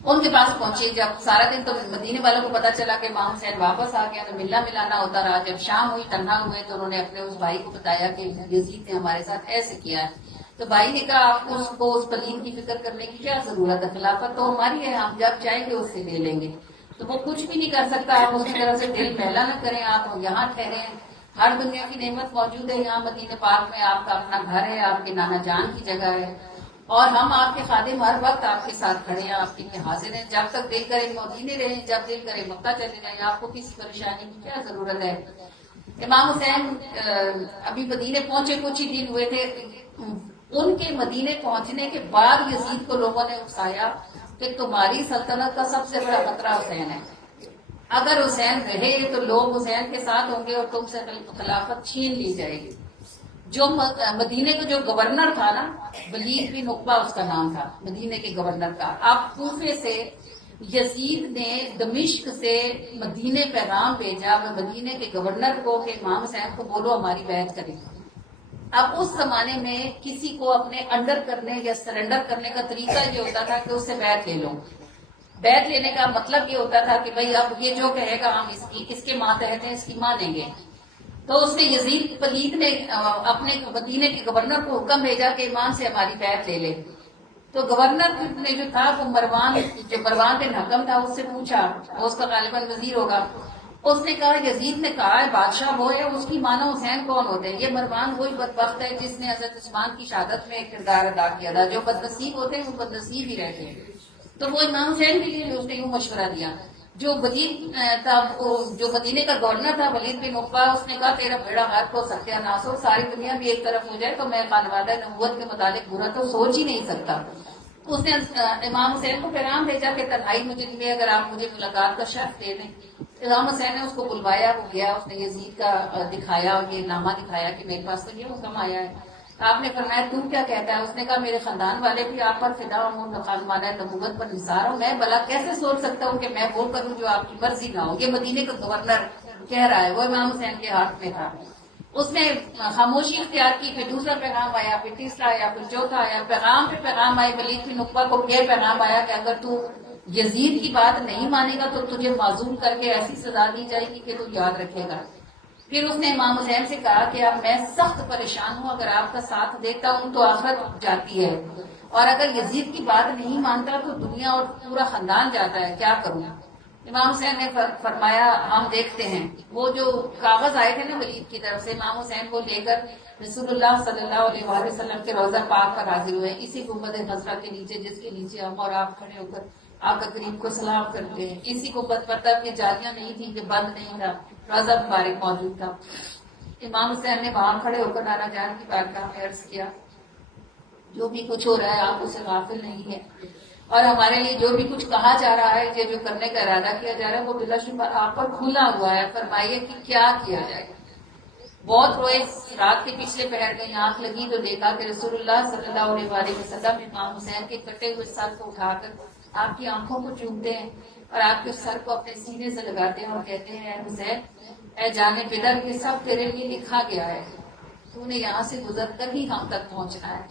ان کے پاس پہنچے، جب سارا دن تو مدینے والوں کو پتا چلا کہ امام حسین واپس آ گیا، تو ملنا ملانا ہوتا رہا۔ جب شام ہوئی، تنہا ہوئے، تو انہوں نے اپنے اس بھائی کو بتایا کہ یزید نے ہمارے ساتھ ایسے کیا ہے۔ تو بھائی نے کہا آپ کو اس پلید کی فکر کرنے کی کیا ضرورت ہے، خلافت تو ہماری ہے، ہم جب چاہیں گے اس سے لے لیں گے۔ تو وہ کچھ بھی نہیں کر سکتا، آپ اس کی طرف سے دل میلا نہ کریں، آپ یہاں ٹھہرے، ہر دنیا کی نعمت موجود ہے یہاں مدینہ پاک میں، آپ کا اپنا گھر ہے، آپ کے نانا جان کی جگہ ہے، اور ہم آپ کے خادم ہر وقت آپ کے ساتھ کھڑے ہیں، آپ کے لیے حاضر ہیں، جب تک دل کرے مدینے رہیں، جب دل کرے مکہ چلے جائیں، آپ کو کسی پریشانی کی کیا ضرورت ہے۔ امام حسین ابھی مدینے پہنچے کچھ ہی دن ہوئے تھے، ان کے مدینے پہنچنے کے بعد یزید کو لوگوں نے اکسایا کہ تمہاری سلطنت کا سب سے بڑا خطرہ حسین ہے، اگر حسین رہے تو لوگ حسین کے ساتھ ہوں گے اور تم سے خلافت چھین لی جائے گی۔ جو مدینے کا جو گورنر تھا نا، ولید بن عقبہ اس کا نام تھا، مدینے کے گورنر کا، اب کوفے سے یزید نے دمشق سے مدینے پیغام بھیجا مدینے کے گورنر کو کہ امام حسین کو بولو ہماری بیعت کریں۔ اب اس زمانے میں کسی کو اپنے انڈر کرنے یا سرنڈر کرنے کا طریقہ یہ ہوتا تھا کہ اس سے بیعت لے لو۔ بیعت لینے کا مطلب یہ ہوتا تھا کہ بھئی اب یہ جو کہے گا ہم اس کے ماتحت ہیں، اس کی مانیں گے۔ تو اس نے پلید نے اپنے مدینے کے گورنر کو حکم بھیجا کہ امام سے ہماری بیعت لے لے۔ تو گورنر نے جو تھا وہ مروان بن حکم تھا، اس سے پوچھا، وہ اس کا غالباً وزیر ہوگا، اس نے کہا یزید نے کہا ہے بادشاہ وہ ہے، اس کی مانو حسین کون ہوتے ہیں؟ یہ مروان وہی بدبخت ہے جس نے حضرت عثمان کی شہادت میں ایک کردار ادا کیا تھا، جو بدنصیب ہوتے ہیں وہ بدنصیب ہی رہتے ہیں۔ تو وہ امام حسین کے لیے اس نے یوں مشورہ دیا۔ جو ولید تھا، جو مدینے کا گورنر تھا ولید بن عقبہ، اس نے کہا تیرا بیڑا غرق ہو، ستیاناش ہو، ساری دنیا بھی ایک طرف ہو جائے تو میں خانوادہ نبوت کے متعلق برا تو سوچ ہی نہیں سکتا۔ اس نے امام حسین کو پیغام بھیجا کہ تنہائی مجلس میں اگر آپ مجھے ملاقات کا شرط دے دیں۔ امام حسین نے اس کو بلوایا، وہ گیا، اس نے یزید کا دکھایا، یہ نامہ دکھایا کہ میرے پاس تو یہ حکم آیا ہے۔ آپ نے فرمایا تم کیا کہتا ہے؟ اس نے کہا میرے خاندان والے بھی آپ پر فدا ہوں، خاندان نبوت پر نثار ہوں، میں بھلا کیسے سوچ سکتا ہوں کہ میں وہ کروں جو آپ کی مرضی نہ ہو۔ یہ مدینے کا گورنر کہہ رہا ہے، وہ امام حسین کے ہاتھ میں تھا۔ اس نے خاموشی اختیار کی، پھر دوسرا پیغام آیا، پھر تیسرا آیا، پھر چوتھا آیا، پیغام پہ پیغام آئے۔ ولید بن عقبہ کو یہ پیغام آیا کہ اگر تو یزید کی بات نہیں مانے گا تو تجھے معزول کر کے ایسی سزا دی جائے گی کہ تو یاد رکھے گا۔ پھر اس نے امام حسین سے کہا کہ اب میں سخت پریشان ہوں، اگر آپ کا ساتھ دیتا ہوں تو آخرت جاتی ہے، اور اگر یزید کی بات نہیں مانتا تو دنیا اور پورا خاندان جاتا ہے، کیا کروں؟ امام حسین نے فرمایا ہم دیکھتے ہیں۔ وہ جو کاغذ آئے تھے نا ولید کی طرف سے، امام حسین کو لے کر رسول اللہ صلی اللہ علیہ وآلہ وسلم کے روضہ پاک پر حاضر ہوئے، اسی گنبد خضرا کے نیچے جس کے نیچے ہم اور آپ کھڑے ہو کر آپ کا قریب کو سلام کرتے ہیں۔ اسی کو پتہ کہ جالیاں نہیں تھی، کہ بند نہیں تھا، روضہ مبارک موجود تھا۔ امام حسین نے وہاں کھڑے ہو کر نانا جان کی بارگاہ میں عرض کیا جو بھی کچھ ہو رہا ہے آپ اسے غافل نہیں ہے، اور ہمارے لیے جو بھی کچھ کہا جا رہا ہے، جو کرنے کا ارادہ کیا جا رہا ہے، وہ بلا شبہ آپ پر کھلا ہوا ہے، فرمائیے کہ کیا کیا جائے۔ بہت روئے، رات کے پچھلے پہر میں آنکھ لگی تو دیکھا کہ رسول اللہ صلی اللہ علیہ وسلم امام حسین کے کٹے ہوئے سر کو اٹھا کر آپ کی آنکھوں کو چومتے ہیں اور آپ کے سر کو اپنے سینے سے لگاتے ہیں اور کہتے ہیں اے حسین، اے جان بدر، یہ سب تیرے لیے لکھا گیا ہے، تو نے یہاں سے گزر کر ہی ہم تک پہنچنا ہے۔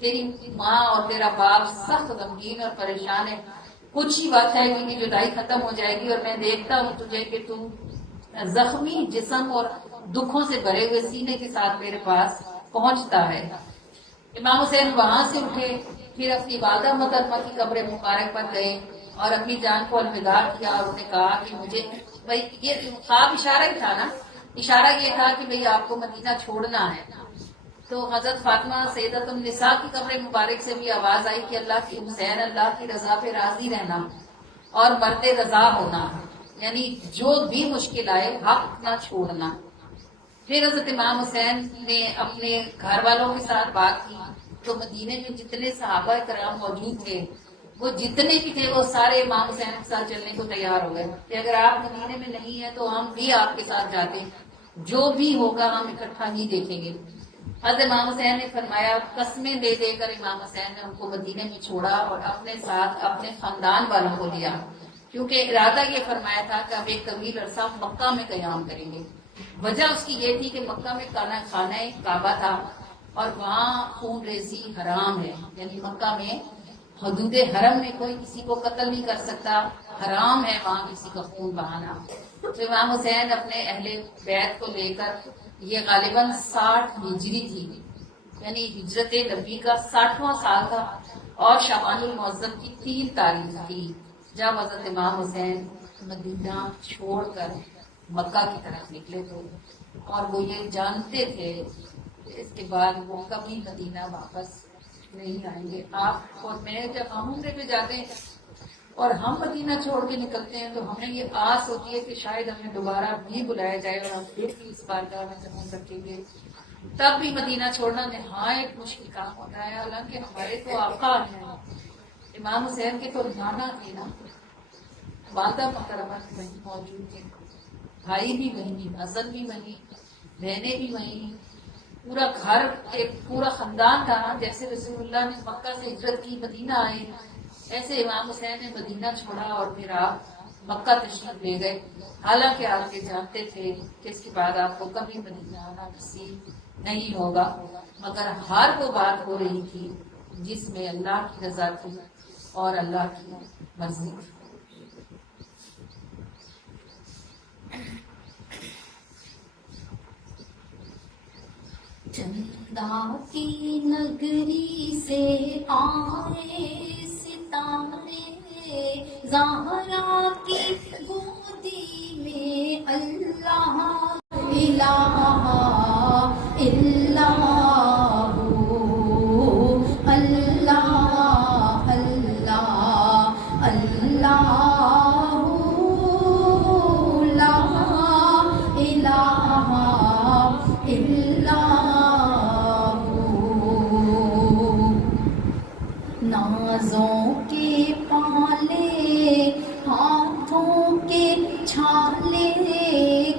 تیری ماں اور تیرا باپ سخت غمگین اور پریشان ہے، کچھ ہی وقت ہے کہ جدائی ختم ہو جائے گی، اور میں دیکھتا ہوں تجھے کہ تم زخمی جسم اور دکھوں سے بھرے ہوئے سینے کے ساتھ میرے پاس پہنچتا ہے۔ امام حسین وہاں سے اٹھے، پھر اپنی والدہ محترمہ کی قبر مبارک پر گئے اور اپنی جان کو الوداع کیا، اور انہوں نے کہا کہ مجھے بھائی یہ خواب اشارہ ہی تھا نا، اشارہ یہ تھا کہ بھئی آپ کو مدینہ چھوڑنا ہے۔ تو حضرت فاطمہ سیدۃ النساء کی قبر مبارک سے بھی آواز آئی کہ اللہ کی حسین، اللہ کی رضا پہ راضی رہنا اور مرد رضا ہونا، یعنی جو بھی مشکل آئے حق نہ چھوڑنا۔ پھر حضرت امام حسین نے اپنے گھر والوں کے ساتھ بات کی تو مدینے میں جتنے صحابہ کرام موجود تھے وہ جتنے بھی تھے وہ سارے امام حسین کے ساتھ چلنے کو تیار ہو گئے کہ اگر آپ مدینے میں نہیں ہیں تو ہم بھی آپ کے ساتھ جاتے ہیں، جو بھی ہوگا ہم اکٹھا ہی دیکھیں گے۔ حضرت امام حسین نے فرمایا، قسمیں دے دے کر امام حسین نے ان کو مدینے میں چھوڑا اور اپنے ساتھ اپنے خاندان والوں کو لیا، کیونکہ ارادہ یہ فرمایا تھا کہ اب ایک طویل عرصہ مکہ میں قیام کریں گے۔ وجہ اس کی یہ تھی کہ مکہ میں خانہ کعبہ تھا اور وہاں خون ریزی حرام ہے، یعنی مکہ میں حدود حرم میں کوئی کسی کو قتل نہیں کر سکتا، حرام ہے وہاں کسی کا خون بہانا۔ تو امام حسین اپنے اہل بیت کو لے کر، یہ غالباً 60 ہجری تھی، یعنی ہجرت نبی کا 60واں سال تھا اور شعبان المعظم کی 3 تاریخ تھی جب حضرت امام حسین مدینہ چھوڑ کر مکہ کی طرف نکلے تھے، اور وہ یہ جانتے تھے کہ اس کے بعد وہ کبھی مدینہ واپس نہیں آئیں گے۔ آپ اور میں جب ہم عمرے پہ جاتے ہیں اور ہم مدینہ چھوڑ کے نکلتے ہیں تو ہمیں یہ آس ہوتی ہے کہ شاید ہمیں دوبارہ بھی بلایا جائے اور ہم پھر بھی اس بارگاہ میں قدم رکھیں گے۔ تب بھی مدینہ چھوڑنا نہایت مشکل کام ہوتا ہے، حالانکہ ہمارے تو آقا ہیں، امام حسین کے تو نانا تھے نا، والدہ محترمہ بھی وہیں موجود تھے، بھائی بھی وہیں، حسن بھی وہیں، بہنیں بھی وہیں، پورا گھر ایک پورا خاندان تھا۔ جیسے رسول اللہ نے مکہ سے ہجرت کی مدینہ آئے، ایسے امام حسین نے مدینہ چھوڑا اور پھر آپ مکہ تشریف لے گئے، حالانکہ آپ یہ جانتے تھے کہ اس کے بعد آپ کو کبھی مدینہ آنا نصیب نہیں ہوگا، مگر ہر وہ بات ہو رہی تھی جس میں اللہ کی رضا تھی اور اللہ کی مرضی تھی۔ چندا کی نگری سے آئے ستارے، زہرا کی گودی میں اللہ الہ الا ہو، اللہ اللہ اللہ لا الہ الا نازوں کے پالے ہاتھوں کے چھالے،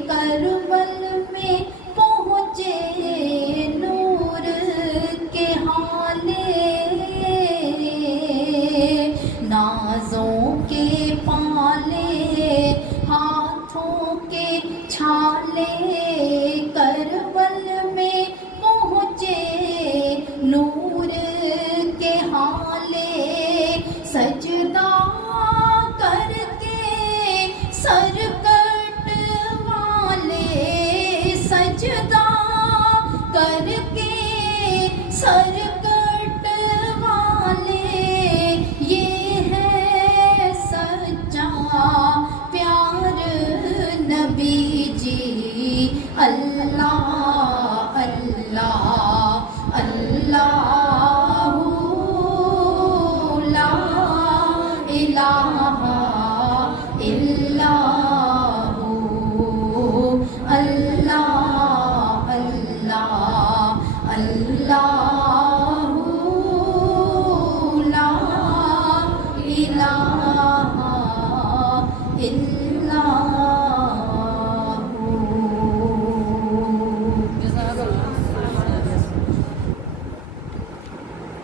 کربل میں پہنچے نور کے حالے، نازوں کے پالے ہاتھوں کے چھالے، کربل میں پہنچے نور کے حالے، سجدہ کر کے سر کٹوالے، سجدہ کر کے سر کٹوالے، یہ ہے سچا پیار نبی جی، اللہ اللہ اللہ لا الہ الا ہو، اللہ اللہ اللہ لا الہ الا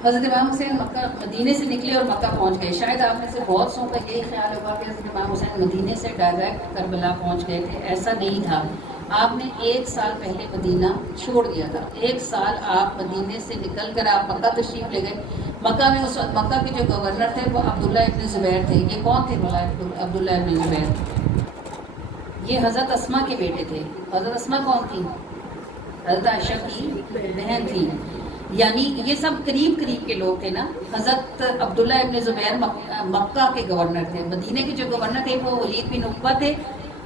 حضرت امام حسین مدینے سے نکلے اور مکہ پہنچ گئے۔ شاید آپ میں سے بہت سو کا یہی خیال ہوگا کہ حضرت امام حسین مدینے سے ڈائریکٹ کربلا پہنچ گئے تھے، ایسا نہیں تھا۔ آپ نے 1 سال پہلے مدینہ چھوڑ دیا تھا، 1 سال آپ مدینے سے نکل کر آپ مکہ تشریف لے گئے۔ مکہ میں اس وقت مکہ کے جو گورنر تھے وہ عبداللہ ابن زبیر تھے۔ یہ کون تھے عبداللہ ابن زبیر؟ یہ حضرت اسما کے بیٹے تھے۔ حضرت اسما کون تھی؟ حضرت عائشہ کی بہن تھی، یعنی یہ سب قریب کے لوگ تھے نا۔ حضرت عبداللہ ابن زبیر مکہ کے گورنر تھے، مدینے کے جو گورنر تھے وہ ولید بن عقبہ تھے،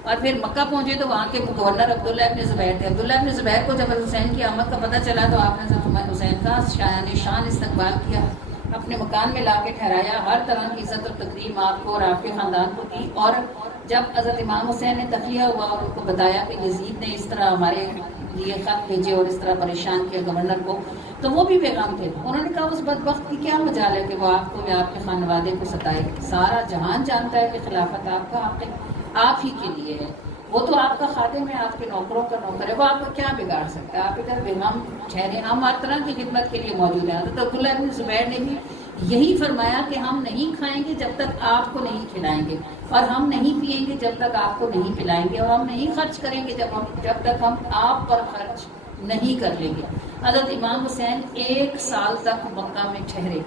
اور پھر مکہ پہنچے تو وہاں کے گورنر عبداللہ ابن زبیر تھے۔ عبداللہ ابن زبیر کو جب حسین کی آمد کا پتہ چلا تو آپ نے حضرت حسین کا شان استقبال کیا، اپنے مکان میں لا کے ٹھہرایا، ہر طرح کی عزت اور تکریم آپ کو اور آپ کے خاندان کو دی، اور جب حضرت امام حسین نے تخلیہ ہوا اور ان کو بتایا کہ یزید نے اس طرح ہمارے لیے خط بھیجے اور اس طرح پریشان کیا گورنر کو، تو وہ بھی پیغام تھے. انہوں نے کہا اس بدبخت کی کیا مجال ہے کہ وہ آپ کو یا آپ کے خانوادے کو ستائے، سارا جہان جانتا ہے کہ خلافت آپ کا حق ہے، آپ ہی کے لیے ہے، وہ تو آپ کا خادم ہے، آپ کے نوکروں کا نوکر ہے، وہ آپ کو کیا بگاڑ سکتا ہے، آپ ادھر بیغم ٹھہرے، ہم ہر طرح کی خدمت کے لیے موجود ہیں. حضرت عبداللہ بن زبیر نے بھی یہی فرمایا کہ ہم نہیں کھائیں گے جب تک آپ کو نہیں کھلائیں گے، اور ہم نہیں پیئیں گے جب تک آپ کو نہیں پلائیں گے، اور ہم نہیں خرچ کریں گے جب تک ہم آپ پر خرچ نہیں کر لیں گے. حضرت امام حسین 1 سال تک مکہ میں ٹھہرے.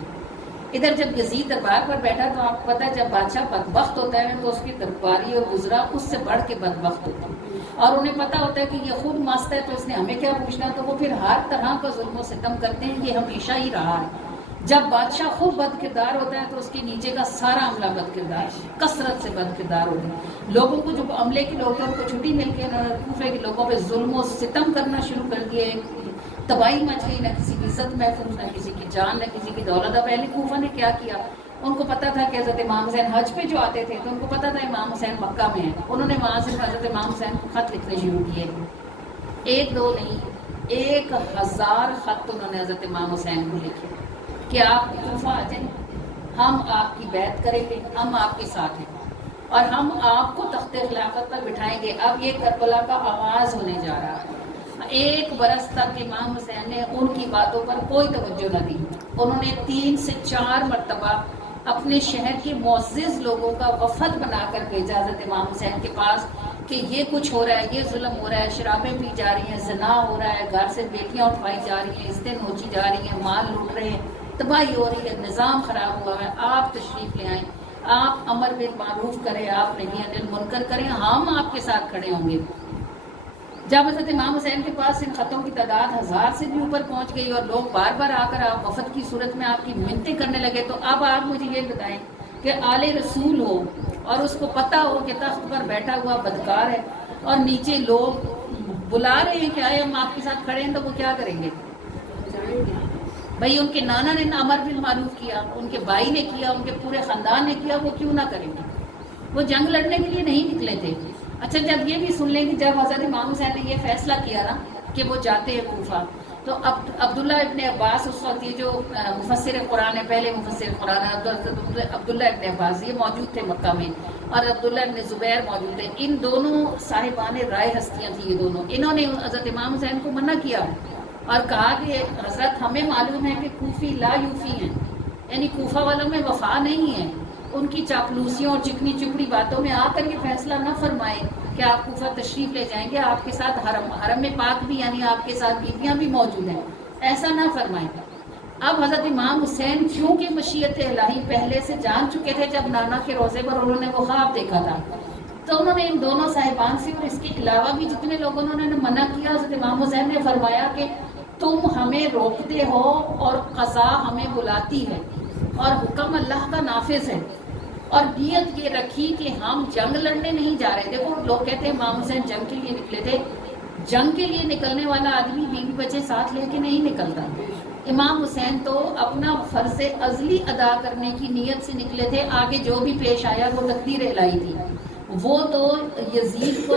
ادھر جب یزید دربار پر بیٹھا تو آپ کو پتا ہے جب بادشاہ بدبخت ہوتا ہے تو اس کی درباری اور گزرا اس سے بڑھ کے بدبخت ہوتا ہے، اور انہیں پتا ہوتا ہے کہ یہ خود مست ہے تو اس نے ہمیں کیا پوچھنا، تو وہ پھر ہر طرح کا ظلم و ستم کرتے ہیں. یہ ہمیشہ ہی رہا ہے. جب بادشاہ خود بد کردار ہوتا ہے تو اس کے نیچے کا سارا عملہ بد کردار، کثرت سے بد کردار ہوتا ہے. لوگوں کو جو عملے کے لوگ تھے ان کو چھٹی مل کے انہوں نے کوفے کے لوگوں پہ ظلم و ستم کرنا شروع کر دیے. تباہی مچ گئی، نہ کسی کی عزت محفوظ، نہ کسی کی جان، نہ کسی کی دولت. اب اہل کوفہ نے کیا کیا، ان کو پتا تھا کہ حضرت امام حسین حج پہ جو آتے تھے تو ان کو پتا تھا امام حسین مکہ میں ہیں. انہوں نے وہاں سے حضرت امام حسین کو خط لکھنے شروع کیے. 1 2 نہیں، 1000 خط انہوں نے حضرت امام حسین کو لکھے کہ آپ کوفہ آ جائیں، ہم آپ کی بیعت کریں گے، ہم آپ کے ساتھ ہیں، اور ہم آپ کو تخت خلافت پر بٹھائیں گے. اب یہ کربلا کا آغاز ہونے جا رہا ہے. 1 برس تک امام حسین نے ان کی باتوں پر کوئی توجہ نہ دی. انہوں نے 3 سے 4 مرتبہ اپنے شہر کے معزز لوگوں کا وفد بنا کر بھیجا حضرت امام حسین کے پاس کہ یہ کچھ ہو رہا ہے، یہ ظلم ہو رہا ہے، شرابیں پی جا رہی ہیں، زنا ہو رہا ہے، گھر سے بیٹیاں اٹھوائی جا رہی ہیں، عزتیں نوچی جا رہی ہیں، مال لوٹ رہے ہیں، تباہی ہو رہی ہے، نظام خراب ہوا ہے، آپ تشریف لے آئیں، آپ امر بالمعروف کریں، آپ نہی عن المنکر کریں، ہم آپ کے ساتھ کھڑے ہوں گے. جب حضرت امام حسین کے پاس ان خطوں کی تعداد 1000 سے بھی اوپر پہنچ گئی اور لوگ بار بار آ کر آپ وفد کی صورت میں آپ کی منتیں کرنے لگے، تو اب آپ مجھے یہ بتائیں کہ آل رسول ہو اور اس کو پتا ہو کہ تخت پر بیٹھا ہوا بدکار ہے اور نیچے لوگ بلا رہے ہیں کہ آئے ہم آپ کے ساتھ کھڑے ہیں، تو وہ کیا کریں گے؟ بھائی ان کے نانا نے امر بالمعروف کیا، ان کے بھائی نے کیا، ان کے پورے خاندان نے کیا، وہ کیوں نہ کریں گے؟ وہ جنگ لڑنے کے لیے نہیں نکلے تھے. اچھا جب یہ بھی سن لیں کہ جب حضرت امام حسین نے یہ فیصلہ کیا نا کہ وہ جاتے ہیں کوفہ، تو عبداللہ ابن عباس اس وقت یہ جو مفسر قرآن ہے، پہلے مفسر قرآن عبداللہ ابن عباس یہ موجود تھے مکہ میں، اور عبداللہ ابن زبیر موجود تھے. ان دونوں صاحبان رائے ہستیاں تھیں یہ دونوں. انہوں نے حضرت امام حسین کو منع کیا اور کہا کہ حضرت ہمیں معلوم ہے کہ کوفی لا یوفی ہیں، یعنی کوفہ والوں میں وفا نہیں ہے. ان کی چاپلوسیوں اور چکنی چپڑی باتوں میں آ کر یہ فیصلہ نہ فرمائیں کہ آپ کوفہ تشریف لے جائیں گے، آپ کے ساتھ حرم پاک بھی یعنی آپ کے ساتھ بیویاں بھی موجود ہیں، ایسا نہ فرمائیں. اب حضرت امام حسین چونکہ مشیت الہی پہلے سے جان چکے تھے، جب نانا کے روزے پر انہوں نے وہ خواب دیکھا تھا، تو انہوں نے ان دونوں صاحبان سے اور اس کے علاوہ بھی جتنے لوگوں نے منع کیا، حضرت امام حسین نے فرمایا کہ تم ہمیں روکتے ہو اور قضا ہمیں بلاتی ہے اور حکم اللہ کا نافذ ہے، اور نیت یہ رکھی کہ ہم جنگ لڑنے نہیں جا رہے. دیکھو لوگ کہتے ہیں امام حسین جنگ کے لیے نکلے تھے، جنگ کے لیے نکلنے والا آدمی بیوی بچے ساتھ لے کے نہیں نکلتا. امام حسین تو اپنا فرض ازلی ادا کرنے کی نیت سے نکلے تھے، آگے جو بھی پیش آیا وہ تقدیر الہی تھی. وہ تو یزید کو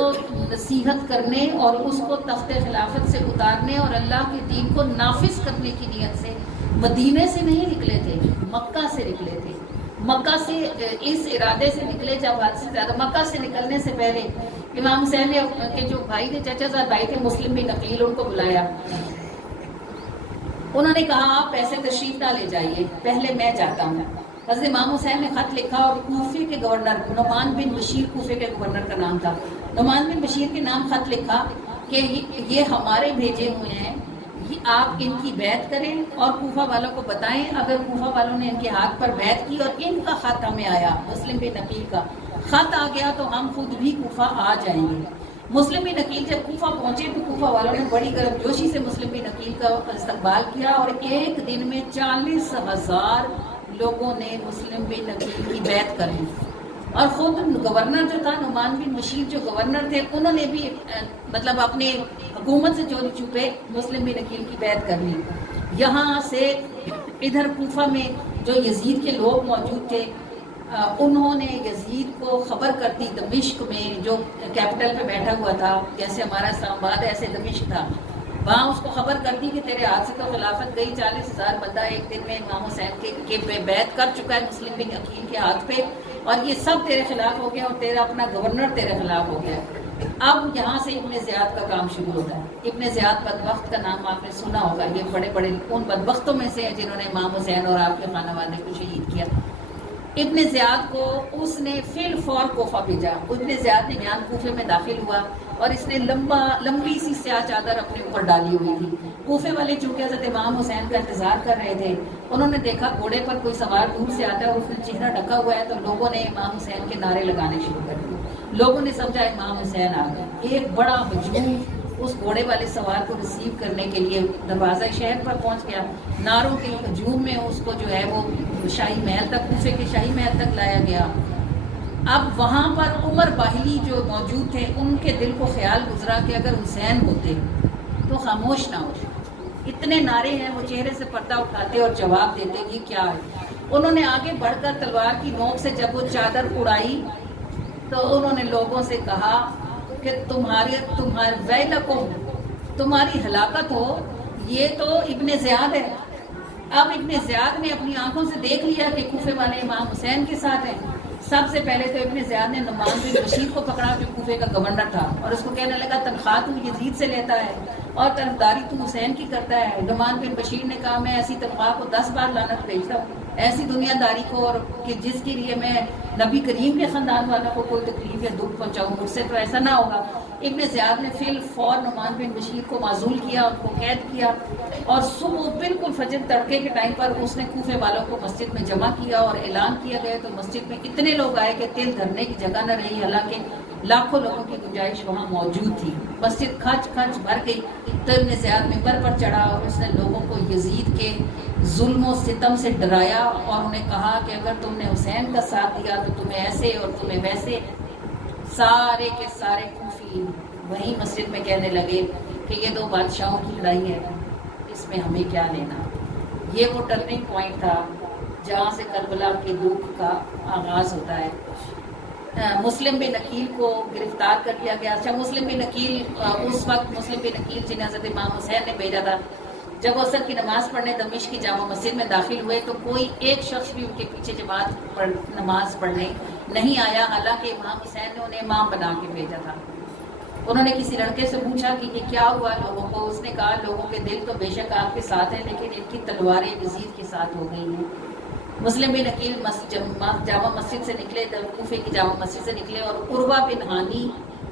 نصیحت کرنے اور اس کو تخت خلافت سے اتارنے اور اللہ کے دین کو نافذ کرنے کی نیت سے مدینے سے نہیں نکلے تھے، مکہ سے نکلے تھے. مکہ سے اس ارادے سے نکلے جب حد سے زیادہ. مکہ سے نکلنے سے پہلے امام حسین نے کے جو بھائی تھے، چچا زاد بھائی تھے مسلم بن عقیل، ان کو بلایا. انہوں نے کہا آپ ایسے تشریف نہ لے جائیے، پہلے میں جاتا ہوں. حضرت امام حسین نے خط لکھا اور کوفے کے گورنر نعمان بن بشیر، کوفے کے گورنر کا نام تھا، نعمان بن بشیر کے نام خط لکھا کہ یہ ہمارے بھیجے ہوئے ہیں، آپ ان کی بیعت کریں اور کوفہ والوں کو بتائیں. اگر کوفہ والوں نے ان کے ہاتھ پر بیعت کی اور ان کا خط ہمیں آیا، مسلم بن عقیل کا خط آ گیا، تو ہم خود بھی کوفہ آ جائیں گے. مسلم بن عقیل جب کوفہ پہنچے تو کوفہ والوں نے بڑی گرم جوشی سے مسلم بن عقیل کا استقبال کیا اور ایک دن میں 40,000 لوگوں نے مسلم بن عقیل کی بیعت کر لی. اور خود گورنر جو تھا نعمان بن بشیر جو گورنر تھے، انہوں نے بھی مطلب اپنے حکومت سے چوری چھپے مسلم بن عقیل کی بیعت کر لی. یہاں سے ادھر کوفہ میں جو یزید کے لوگ موجود تھے انہوں نے یزید کو خبر کر دی دمشق میں، جو کیپٹل پہ بیٹھا ہوا تھا، جیسے ہمارا اسلام آباد ایسے دمشق تھا، وہاں اس کو خبر کر دی کہ تیرے ہاتھ سے تو خلافت گئی، 40,000 بندہ ایک دن میں امام حسین کے بیعت کر چکا ہے مسلم بن عقیل کے ہاتھ پہ، اور یہ سب تیرے خلاف ہو گیا، اور تیرا اپنا گورنر تیرے خلاف ہو گیا۔ اب یہاں سے ابن زیاد کا کام شروع ہوتا ہے۔ ابن زیاد بدبخت کا نام آپ نے سنا ہوگا، یہ بڑے بڑے ان بدبختوں میں سے ہیں جنہوں نے امام حسین اور آپ کے خانہ والے کو شہید کیا۔ ابن زیاد کو اس نے فی الفور کوفہ بھیجا۔ ابن زیاد نے یہاں کوفے میں داخل ہوا اور اس نے لمبی سی سیاہ چادر اپنے اوپر ڈالی ہوئی تھی۔ کوفے والے چونکہ حضرت امام حسین کا انتظار کر رہے تھے، انہوں نے دیکھا گھوڑے پر کوئی سوار دور سے آتا ہے اور اس نے چہرہ ڈھکا ہوا ہے، تو لوگوں نے امام حسین کے نعرے لگانے شروع کر دیے۔ لوگوں نے سمجھا امام حسین آ گئے۔ ایک بڑا ہجوم اس گھوڑے والے سوار کو ریسیو کرنے کے لیے دروازہ شہر پر پہنچ گیا۔ ناروں کے ہجوم میں اس کو جو ہے وہ شاہی محل تک، کوفے کے شاہی محل تک لایا گیا۔ اب وہاں پر عمر باہلی جو موجود تھے، ان کے دل کو خیال گزرا کہ اگر حسین ہوتے تو خاموش نہ ہوتے، اتنے نعرے ہیں، وہ چہرے سے پردہ اٹھاتے اور جواب دیتے کہ کیا ہے۔ انہوں نے آگے بڑھ کر تلوار کی نوک سے جب وہ چادر اڑائی تو انہوں نے لوگوں سے کہا کہ ویلکم، تمہاری ہلاکت ہو، یہ تو ابن زیاد ہے۔ اب ابن زیاد نے اپنی آنکھوں سے دیکھ لیا کہ کوفے والے امام حسین کے ساتھ ہیں۔ سب سے پہلے تو ابن زیاد نے نعمان بن بشیر کو پکڑا جو کوفے کا گورنر تھا، اور اس کو کہنے لگا تنخواہ تو یزید سے لیتا ہے اور طرفداری تو حسین کی کرتا ہے۔ نعمان بن بشیر نے کہا میں ایسی تنخواہ کو 10 بار لعنت بھیجتا ہوں، ایسی دنیا داری کو، اور کہ جس کے لیے میں نبی کریم کے خاندان والوں کو کوئی تکلیف یا دکھ پہنچاؤں، مجھ سے تو ایسا نہ ہوگا۔ ابن زیاد نے فی الفور نعمان بن بشیر کو معزول کیا، ان کو قید کیا، اور صبح بالکل فجر تڑکے کے ٹائم پر اس نے کوفے والوں کو مسجد میں جمع کیا اور اعلان کیا گیا، تو مسجد میں اتنے لوگ آئے کہ تل دھرنے کی جگہ نہ رہی، حالانکہ لاکھوں لوگوں کی گنجائش وہاں موجود تھی۔ مسجد کھچ کھچ بھر گئی۔ تو ابن زیاد ممبر پر چڑھا اور اس نے لوگوں کو یزید کے ظلم و ستم سے ڈرایا، اور انہیں کہا کہ اگر تم نے حسین کا ساتھ دیا تو تمہیں ایسے اور تمہیں ویسے۔ سارے کے سارے کوفی وہیں مسجد میں کہنے لگے کہ یہ 2 بادشاہوں کی لڑائی ہے، اس میں ہمیں کیا لینا۔ یہ وہ ٹرننگ پوائنٹ تھا جہاں سے کربلا کے دکھ کا آغاز ہوتا ہے۔ مسلم بن عقیل کو گرفتار کر لیا گیا۔ اچھا، مسلم بن عقیل اس وقت مسلم بن عقیل جنہیں حضرت امام حسین نے بھیجا تھا، جب وہ عصر کی نماز پڑھنے دمشق کی جامع مسجد میں داخل ہوئے تو کوئی ایک شخص بھی ان کے پیچھے جماعت پر نماز پڑھنے نہیں آیا، حالانکہ امام حسین نے انہیں امام بنا کے بھیجا تھا۔ انہوں نے کسی لڑکے سے پوچھا کہ یہ کیا ہوا لوگوں کو، اس نے کہا لوگوں کے دل تو بے شک آپ کے ساتھ ہیں، لیکن ان کی تلواریں یزید کے ساتھ ہو گئی ہیں۔ مسلم بن عقیل جامع مسجد سے نکلے، کوفے کی جامع مسجد سے نکلے اور عروہ بن ہانی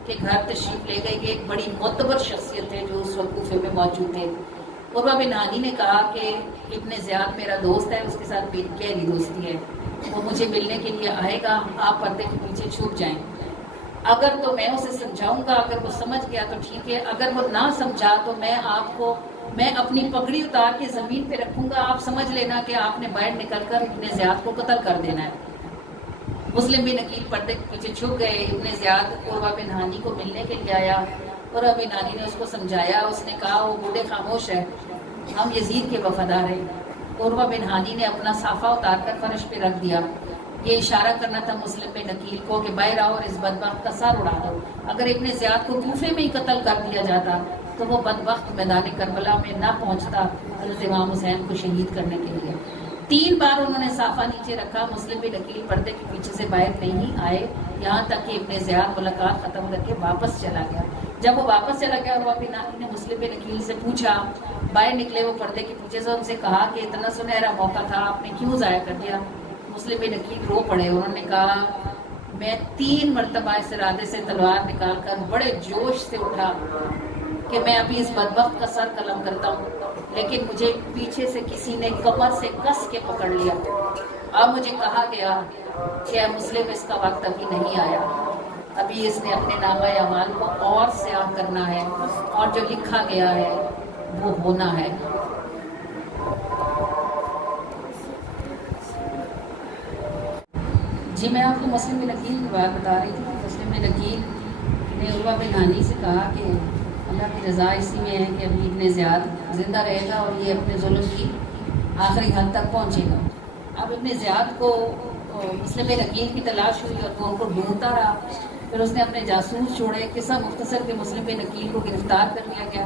کے گھر تشریف لے گئے۔ یہ ایک بڑی معتبر شخصیت ہے جو اس وقت کوفے میں موجود تھے۔ عروہ بن ہانی نے کہا کہ ابن زیاد میرا دوست ہے، اس کے ساتھ میری گہری دوستی ہے، وہ مجھے ملنے کے لیے آئے گا، آپ پردے کے پیچھے چھپ جائیں۔ اگر تو میں اسے سمجھاؤں گا، اگر وہ سمجھ گیا تو ٹھیک ہے، اگر وہ نہ سمجھا تو میں اپنی پگڑی اتار کے زمین پہ رکھوں گا، آپ سمجھ لینا کہ آپ نے باہر نکل کر ابن زیاد کو قتل کر دینا ہے۔ مسلم بن عقیل پردے کے پیچھے چھپ گئے۔ ابن زیاد عروہ بن ہانی کو ملنے کے لیے آیا، عروہ بن ہانی نے اس کو سمجھایا، اس نے کہا وہ بوڑھے خاموش ہے، ہم یزید کے وفادار ہیں۔ عروہ بن ہانی نے اپنا صافہ اتار کر فرش پہ رکھ دیا۔ یہ اشارہ کرنا تھا مسلم بن عقیل کو کہ باہر آؤ اور اس بدبخت کا سر اڑا دو۔ اگر ابن زیاد کو کوفے میں ہی قتل کر دیا جاتا تو وہ بدبخت میدان کربلا میں نہ پہنچتا حضرت امام حسین کو شہید کرنے کے لیے۔ 3 بار انہوں نے صافہ نیچے رکھا، مسلم بن عقیل پردے کے پیچھے سے باہر نہیں آئے، یہاں تک کہ ابن زیاد ملاقات ختم کر کے واپس چلا گیا۔ جب وہ واپس چلا گیا اور بن ہانی نے مسلم بن عقیل سے پوچھا، باہر نکلے وہ پردے کے پیچھے سے، ان سے کہا کہ اتنا سنہرا موقع تھا، آپ نے کیوں ضائع کر دیا؟ مسلم بن عقیل رو پڑے، انہوں نے کہا میں 3 مرتبہ اس ارادے سے تلوار نکال کر بڑے جوش سے اٹھا کہ میں ابھی اس بدبخت کا سر قلم کرتا ہوں، لیکن مجھے پیچھے سے کسی نے کمر سے کس کے پکڑ لیا۔ اب مجھے کہا گیا کہ اے مسلم، اس کا وقت ابھی نہیں آیا، ابھی اس نے اپنے نامہ اعمال کو اور سیاہ کرنا ہے، اور جو لکھا گیا ہے وہ ہونا ہے۔ جی میں آپ کو مسلم بن عقیل کی بات بتا رہی تھی کہ مسلم بن عقیل نے عروہ بن ہانی سے کہا کہ اللہ کی رضا اسی میں ہے کہ ابن زیاد زندہ رہے گا اور یہ اپنے ظلم کی آخری حد تک پہنچے گا۔ اب ابن زیاد کو مسلم نکیل کی تلاش ہوئی اور وہ ان کو ڈھونڈتا رہا. پھر اس نے اپنے جاسوس چھوڑے. قصہ مختصر کہ مسلم نکیل کو گرفتار کر لیا گیا،